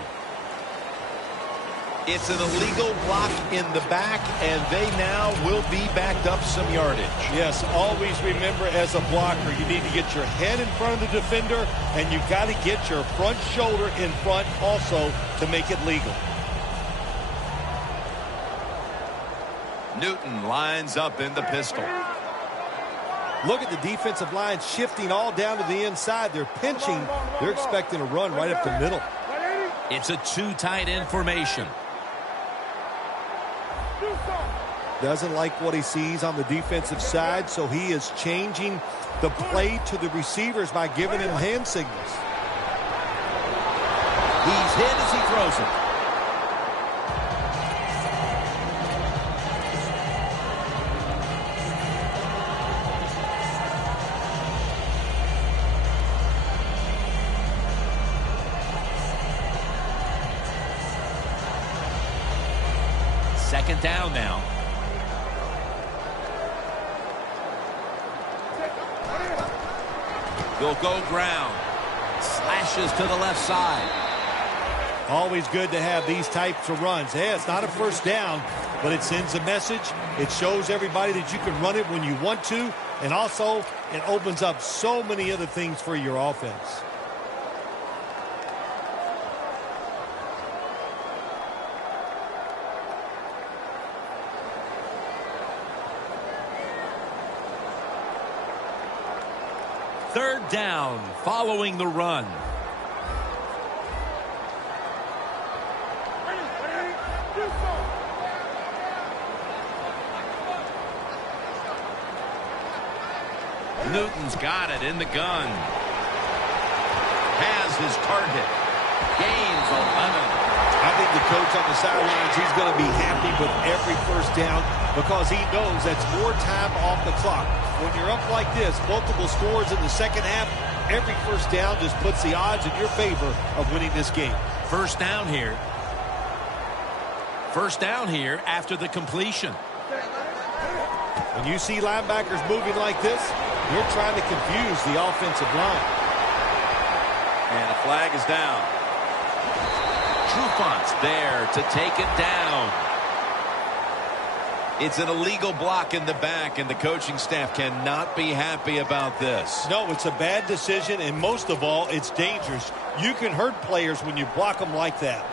It's an illegal block in the back, and they now will be backed up some yardage. Yes, always remember as a blocker, you need to get your head in front of the defender, and you've got to get your front shoulder in front also to make it legal. Newton lines up in the pistol. Look at the defensive line shifting all down to the inside. They're pinching. They're expecting a run right up the middle. It's a two tight end formation. Doesn't like what he sees on the defensive side, so he is changing the play to the receivers by giving him hand signals. He's hit as he throws it. Second down now. Will go ground. Slashes to the left side. Always good to have these types of runs. Yeah, it's not a first down, but it sends a message. It shows everybody that you can run it when you want to, and also it opens up so many other things for your offense. Third down following the run. Newton's got it in the gun. Has his target. Gains 11. I think the coach on the sidelines, he's going to be happy with every first down because he knows that's more time off the clock. When you're up like this, multiple scores in the second half, every first down just puts the odds in your favor of winning this game. First down here. First down here after the completion. When you see linebackers moving like this, you're trying to confuse the offensive line. And the flag is down. Trufont's there to take it down. It's an illegal block in the back, and the coaching staff cannot be happy about this. No, it's a bad decision, and most of all, it's dangerous. You can hurt players when you block them like that.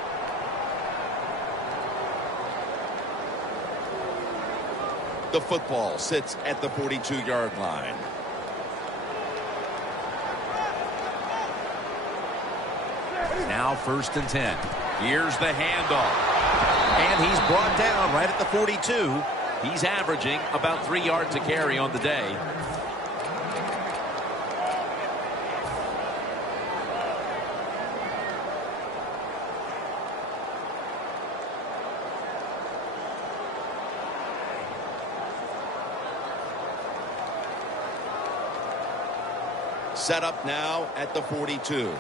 The football sits at the 42-yard line. Now 1st and 10. Here's the handoff. And he's brought down right at the 42. He's averaging about 3 yards a carry on the day. Set up now at the 42.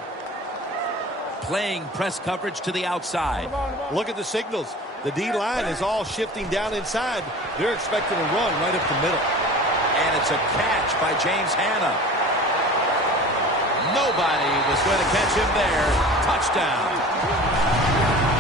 Playing press coverage to the outside. Look at the signals. The D-line is all shifting down inside. They're expecting a run right up the middle. And it's a catch by James Hanna. Nobody was going to catch him there. Touchdown.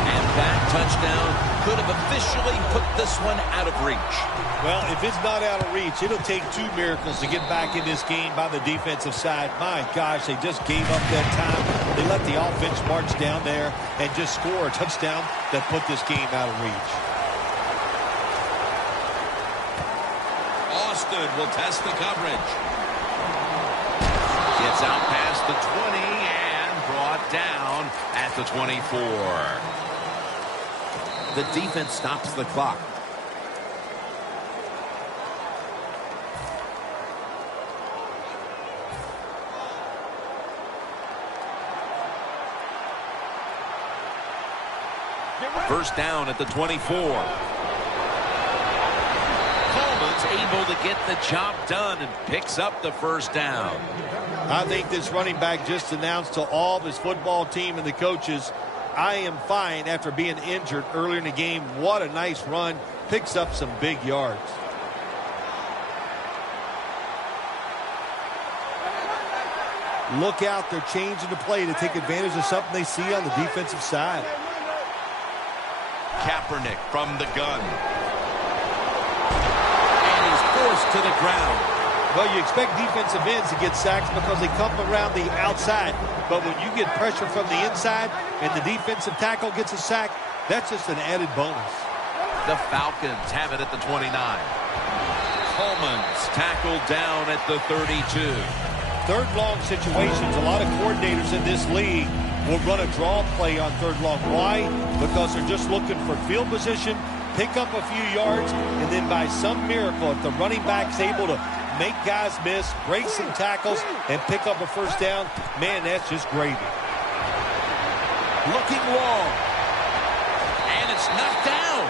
And that touchdown could have officially put this one out of reach. Well, if it's not out of reach, it'll take 2 miracles to get back in this game by the defensive side. My gosh, they just gave up that time. They let the offense march down there and just score a touchdown that put this game out of reach. Austin will test the coverage. Gets out past the 20 and brought down at the 24. The defense stops the clock. First down at the 24. Coleman's able to get the job done and picks up the first down. I think this running back just announced to all of his football team and the coaches, I am fine after being injured earlier in the game. What a nice run. Picks up some big yards. Look out. They're changing the play to take advantage of something they see on the defensive side. Kaepernick from the gun. And he's forced to the ground. Well, you expect defensive ends to get sacks because they come around the outside. But when you get pressure from the inside and the defensive tackle gets a sack, that's just an added bonus. The Falcons have it at the 29. Coleman's tackled down at the 32. Third long situations, a lot of coordinators in this league will run a draw play on third long. Why? Because they're just looking for field position, pick up a few yards, and then by some miracle, if the running back's able to make guys miss, break some tackles, and pick up a first down, man, that's just gravy. Looking long. And it's knocked down.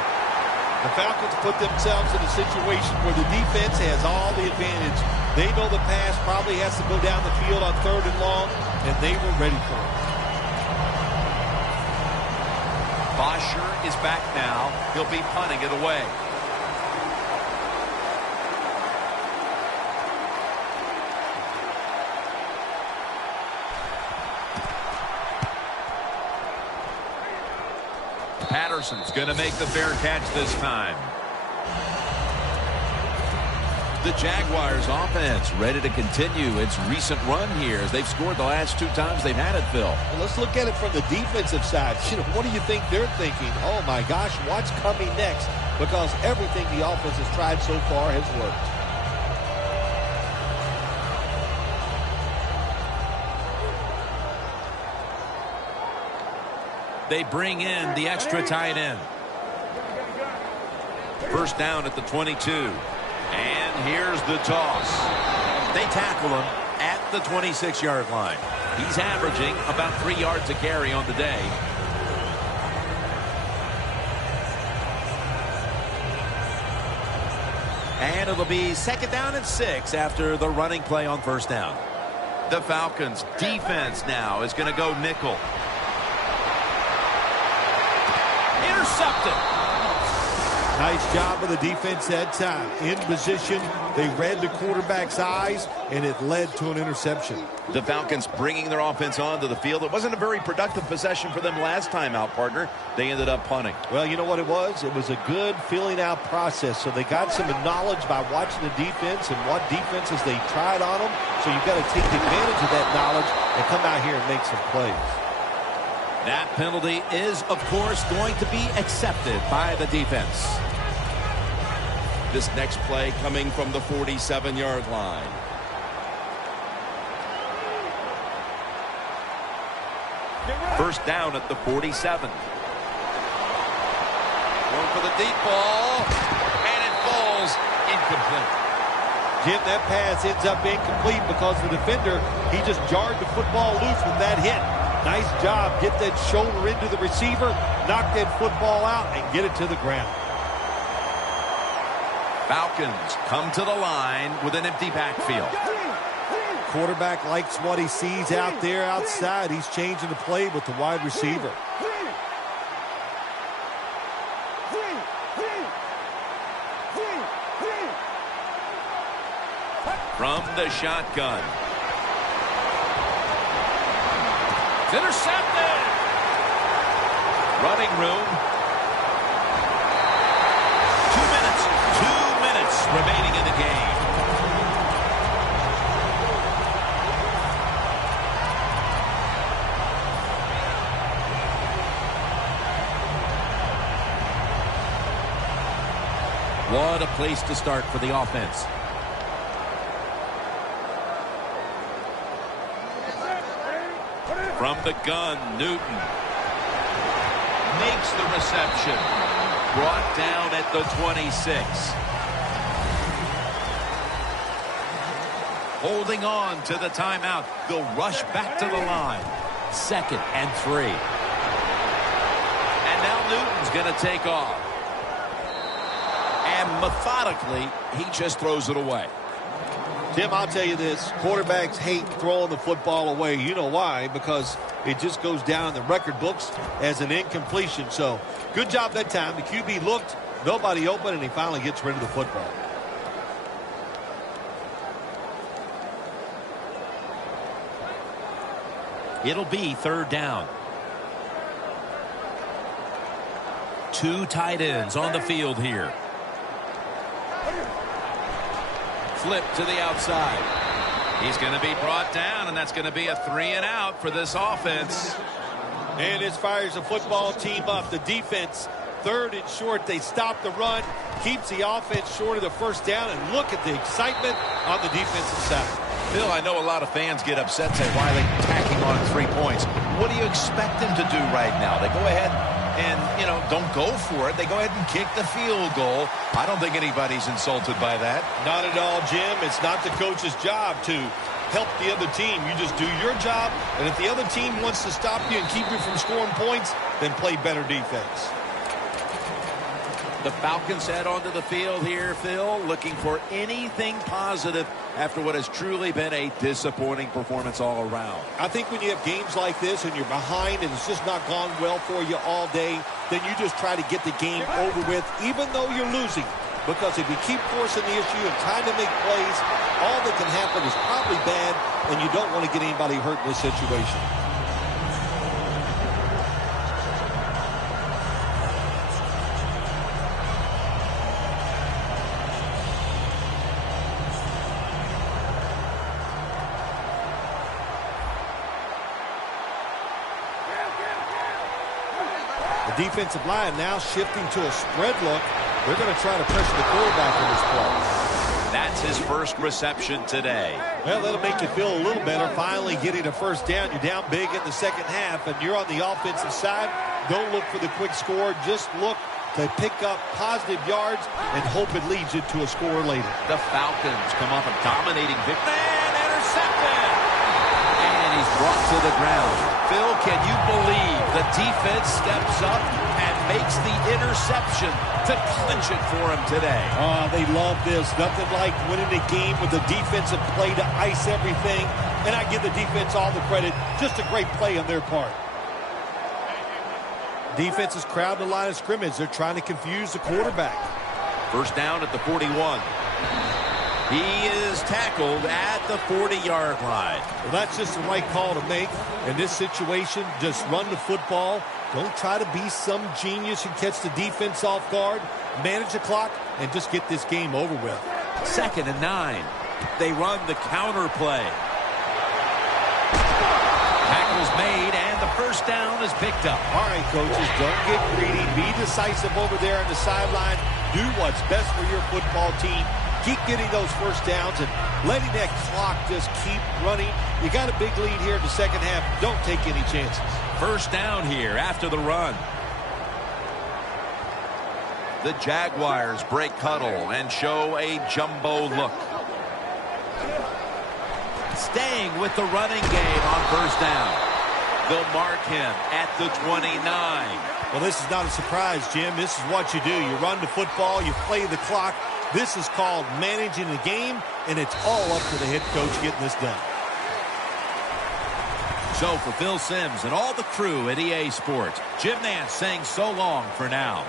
The Falcons put themselves in a situation where the defense has all the advantage. They know the pass probably has to go down the field on third and long, and they were ready for it. Bosher is back now. He'll be punting it away. Patterson's going to make the fair catch this time. The Jaguars offense ready to continue its recent run here as they've scored the last 2 times they've had it, Phil. Well, let's look at it from the defensive side. What do you think they're thinking? Oh, my gosh, what's coming next? Because everything the offense has tried so far has worked. They bring in the extra tight end. First down at the 22. And here's the toss. They tackle him at the 26-yard line. He's averaging about 3 yards a carry on the day. And it'll be 2nd down and 6 after the running play on 1st down. The Falcons defense now is going to go nickel. Intercepted. Nice job of the defense that time. In position, they read the quarterback's eyes, and it led to an interception. The Falcons bringing their offense onto the field. It wasn't a very productive possession for them last time out, partner. They ended up punting. Well, you know what it was? It was a good filling out process. So they got some knowledge by watching the defense and what defenses they tried on them. So you've got to take advantage of that knowledge and come out here and make some plays. That penalty is, of course, going to be accepted by the defense. This next play coming from the 47-yard line. First down at the 47. Going for the deep ball, and it falls incomplete. Jim, that pass ends up incomplete because the defender, he just jarred the football loose with that hit. Nice job. Get that shoulder into the receiver, knock that football out, and get it to the ground. Falcons come to the line with an empty backfield. Quarterback likes what he sees out there outside. He's changing the play with the wide receiver. From the shotgun. It's intercepted. Running room. 2 minutes remaining in the game. What a place to start for the offense. From the gun, Newton makes the reception. Brought down at the 26. Holding on to the timeout. They'll rush back to the line. 2nd and 3. And now Newton's going to take off. And methodically, he just throws it away. Tim, I'll tell you this. Quarterbacks hate throwing the football away. You know why? Because it just goes down in the record books as an incompletion. So, good job that time. The QB looked, nobody open, and he finally gets rid of the football. It'll be 3rd down. 2 tight ends on the field here. Flip to the outside. He's going to be brought down, and that's going to be a 3 and out for this offense. And this fires the football team up. The defense, 3rd and short. They stop the run, keeps the offense short of the 1st down, and look at the excitement on the defensive side. Phil, I know a lot of fans get upset and say, why are they tacking on 3 points? What do you expect them to do right now? They go ahead and, don't go for it. They go ahead and kick the field goal. I don't think anybody's insulted by that. Not at all, Jim. It's not the coach's job to help the other team. You just do your job, and if the other team wants to stop you and keep you from scoring points, then play better defense. The Falcons head onto the field here, Phil, looking for anything positive after what has truly been a disappointing performance all around. I think when you have games like this and you're behind and it's just not gone well for you all day, then you just try to get the game over with, even though you're losing. Because if you keep forcing the issue and trying to make plays, all that can happen is probably bad, and you don't want to get anybody hurt in this situation. Defensive line now shifting to a spread look. They're going to try to pressure the quarterback in this play. That's his first reception today. Well, that'll make you feel a little better. Finally getting a 1st down. You're down big in the 2nd half, and you're on the offensive side. Don't look for the quick score. Just look to pick up positive yards and hope it leads you to a score later. The Falcons come off a dominating victory. And intercepted! And he's brought to the ground. Phil, can you believe the defense steps up and makes the interception to clinch it for him today. Oh, they love this. Nothing like winning a game with a defensive play to ice everything. And I give the defense all the credit. Just a great play on their part. Defense is crowding the line of scrimmage. They're trying to confuse the quarterback. First down at the 41. He is tackled at the 40-yard line. Well, that's just the right call to make. In this situation, just run the football. Don't try to be some genius and catch the defense off guard. Manage the clock and just get this game over with. 2nd and 9. They run the counter play. Tackle's made, and the first down is picked up. All right, coaches, don't get greedy. Be decisive over there on the sideline. Do what's best for your football team. Keep getting those first downs and letting that clock just keep running. You got a big lead here in the second half. Don't take any chances. First down here after the run. The Jaguars break huddle and show a jumbo look. Staying with the running game on first down. They'll mark him at the 29. Well, this is not a surprise, Jim. This is what you do. You run the football, you play the clock. This is called managing the game, and it's all up to the head coach getting this done. So for Phil Simms and all the crew at EA Sports, Jim Nance saying so long for now.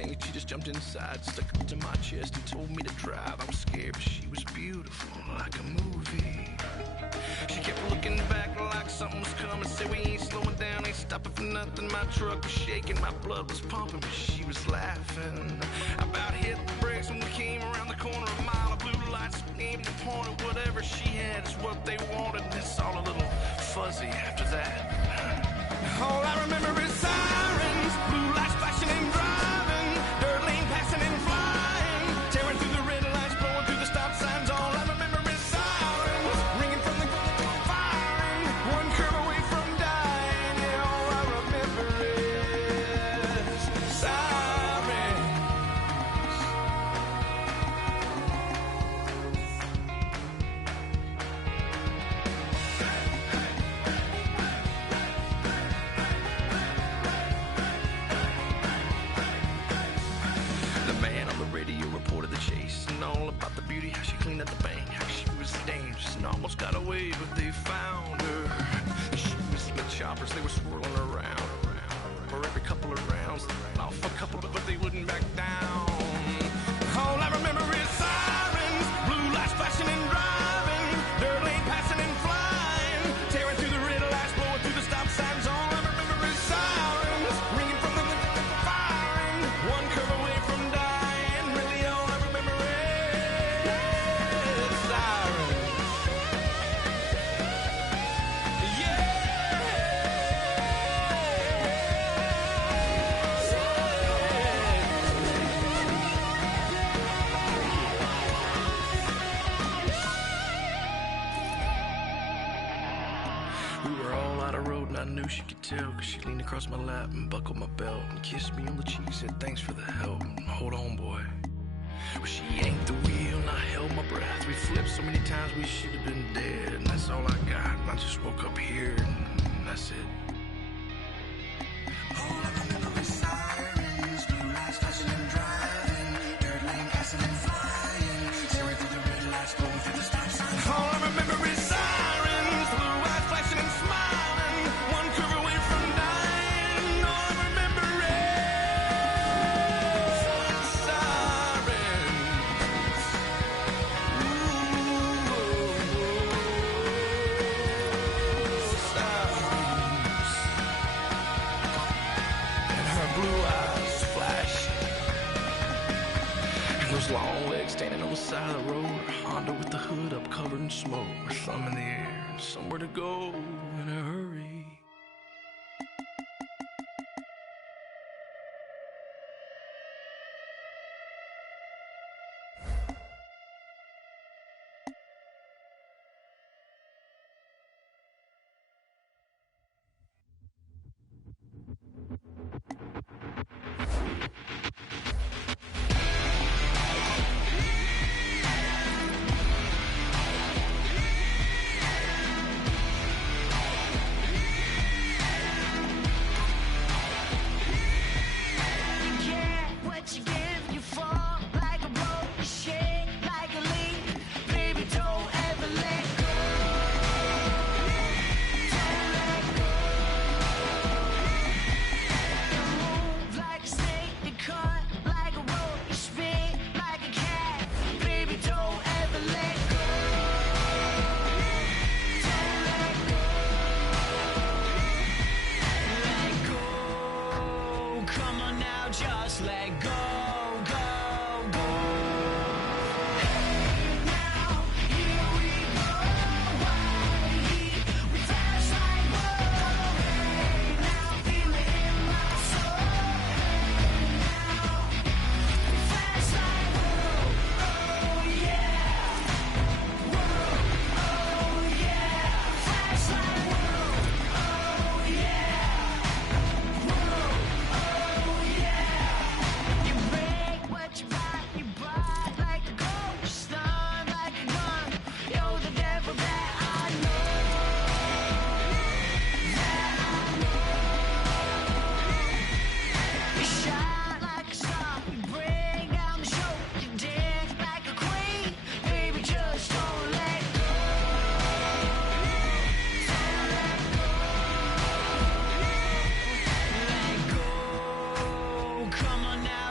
thing, she just jumped inside, stuck it to my chest and told me to drive. I was scared, but she was beautiful, like a movie. She kept looking back like something was coming. Said we ain't slowing down, ain't stopping for nothing. My truck was shaking, my blood was pumping, but she was laughing. I about hit the brakes when we came around the corner. A mile of blue lights aimed and pointed. Whatever she had is what they wanted. And it's all a little fuzzy after that. All I remember is sirens, blue lights flashing and driving, dirt lane passing and flying, tearing through the red lights, blowing through the stop signs. All I remember is sirens, ringing from the firing, one curve away from dying. Yeah, all I remember is sirens. The man on the radio reported the chase and all about the beauty, how she cleaned up the bank, how she was dangerous and almost got away, but they found her. She was in the choppers, they were swirling around. For every couple of rounds, off a couple, but they wouldn't back down. All I remember is sirens, blue lights flashing and driving, dirt lane passing and flying, tearing through the red lights, blowing through the stop signs. All I remember is sirens, ringing from the firing, one curve away from dying. Really, all I remember is sirens. We were all out of road and I knew she could tell, cause she leaned across my lap and buckled my belt and kissed me on the cheek, said thanks for the help, hold on boy. Well, she yanked the wheel and I held my breath. We flipped so many times we should have been dead, and that's all I got. And I just woke up here and that's it. All I remember is sirens, blue lights flashing and driving, dirt lane passing and flying, tearing through the red lights, blowing through the stop signs. All I remember is sirens, blue lights flashing and smiling, one curve away from dying. All I remember is sirens. Sirens. And her blue eyes flashing, and those long legs standing on the side of the road. Her Honda with the hood up, covered in smoke, her thumb in the air, somewhere to go in a hurry.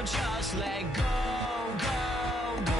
Just just let go, go, go.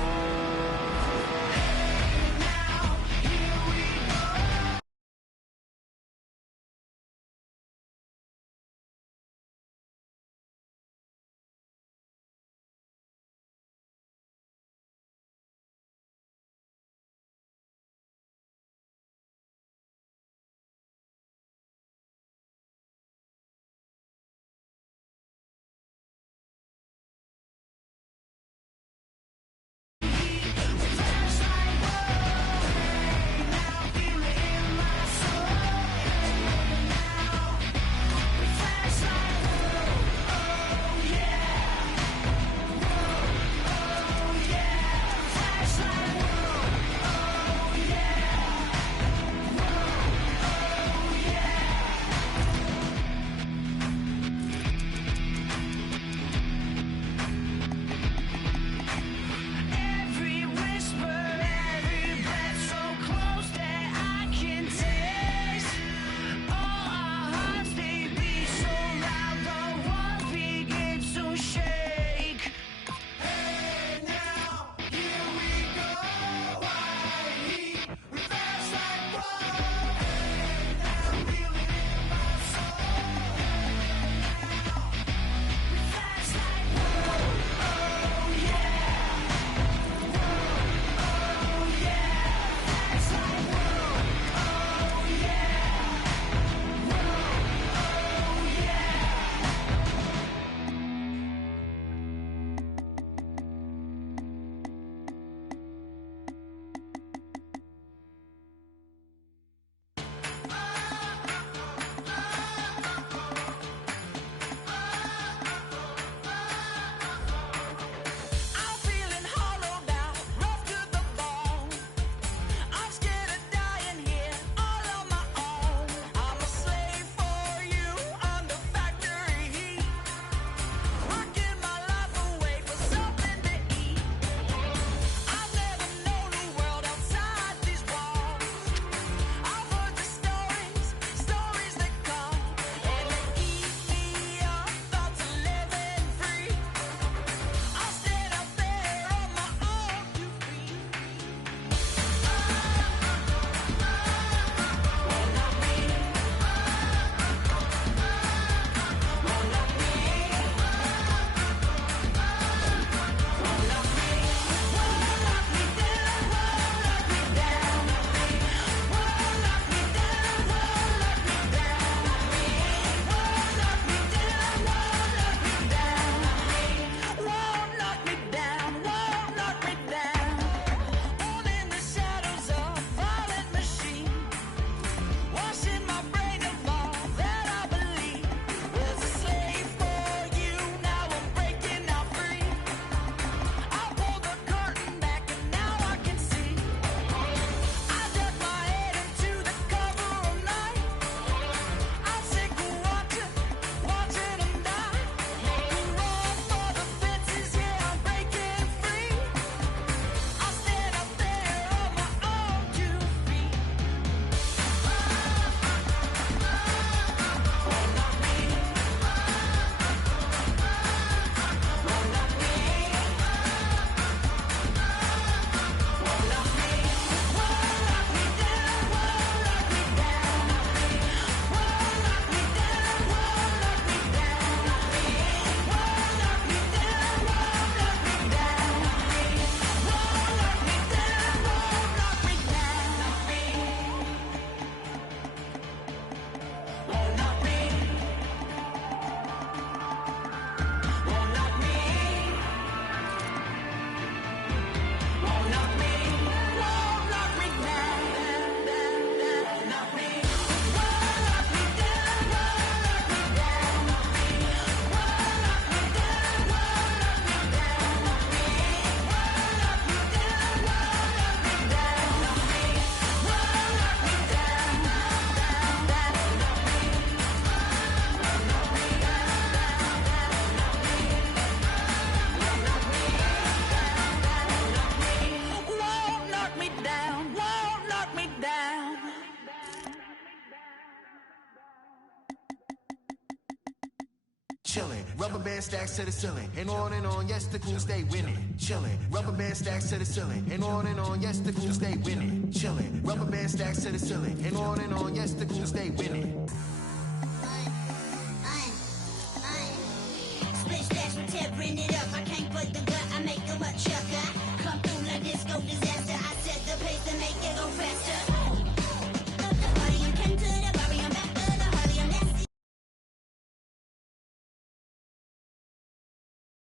chillin'. Rubber band stacks to the ceiling, and on, yes, the crew stay winning. Chillin'. Rubber band stacks to the ceiling, and on, yes, the crew stay winning. Chillin'. Rubber band stacks to the ceiling, and on, yes, the crew stay winning.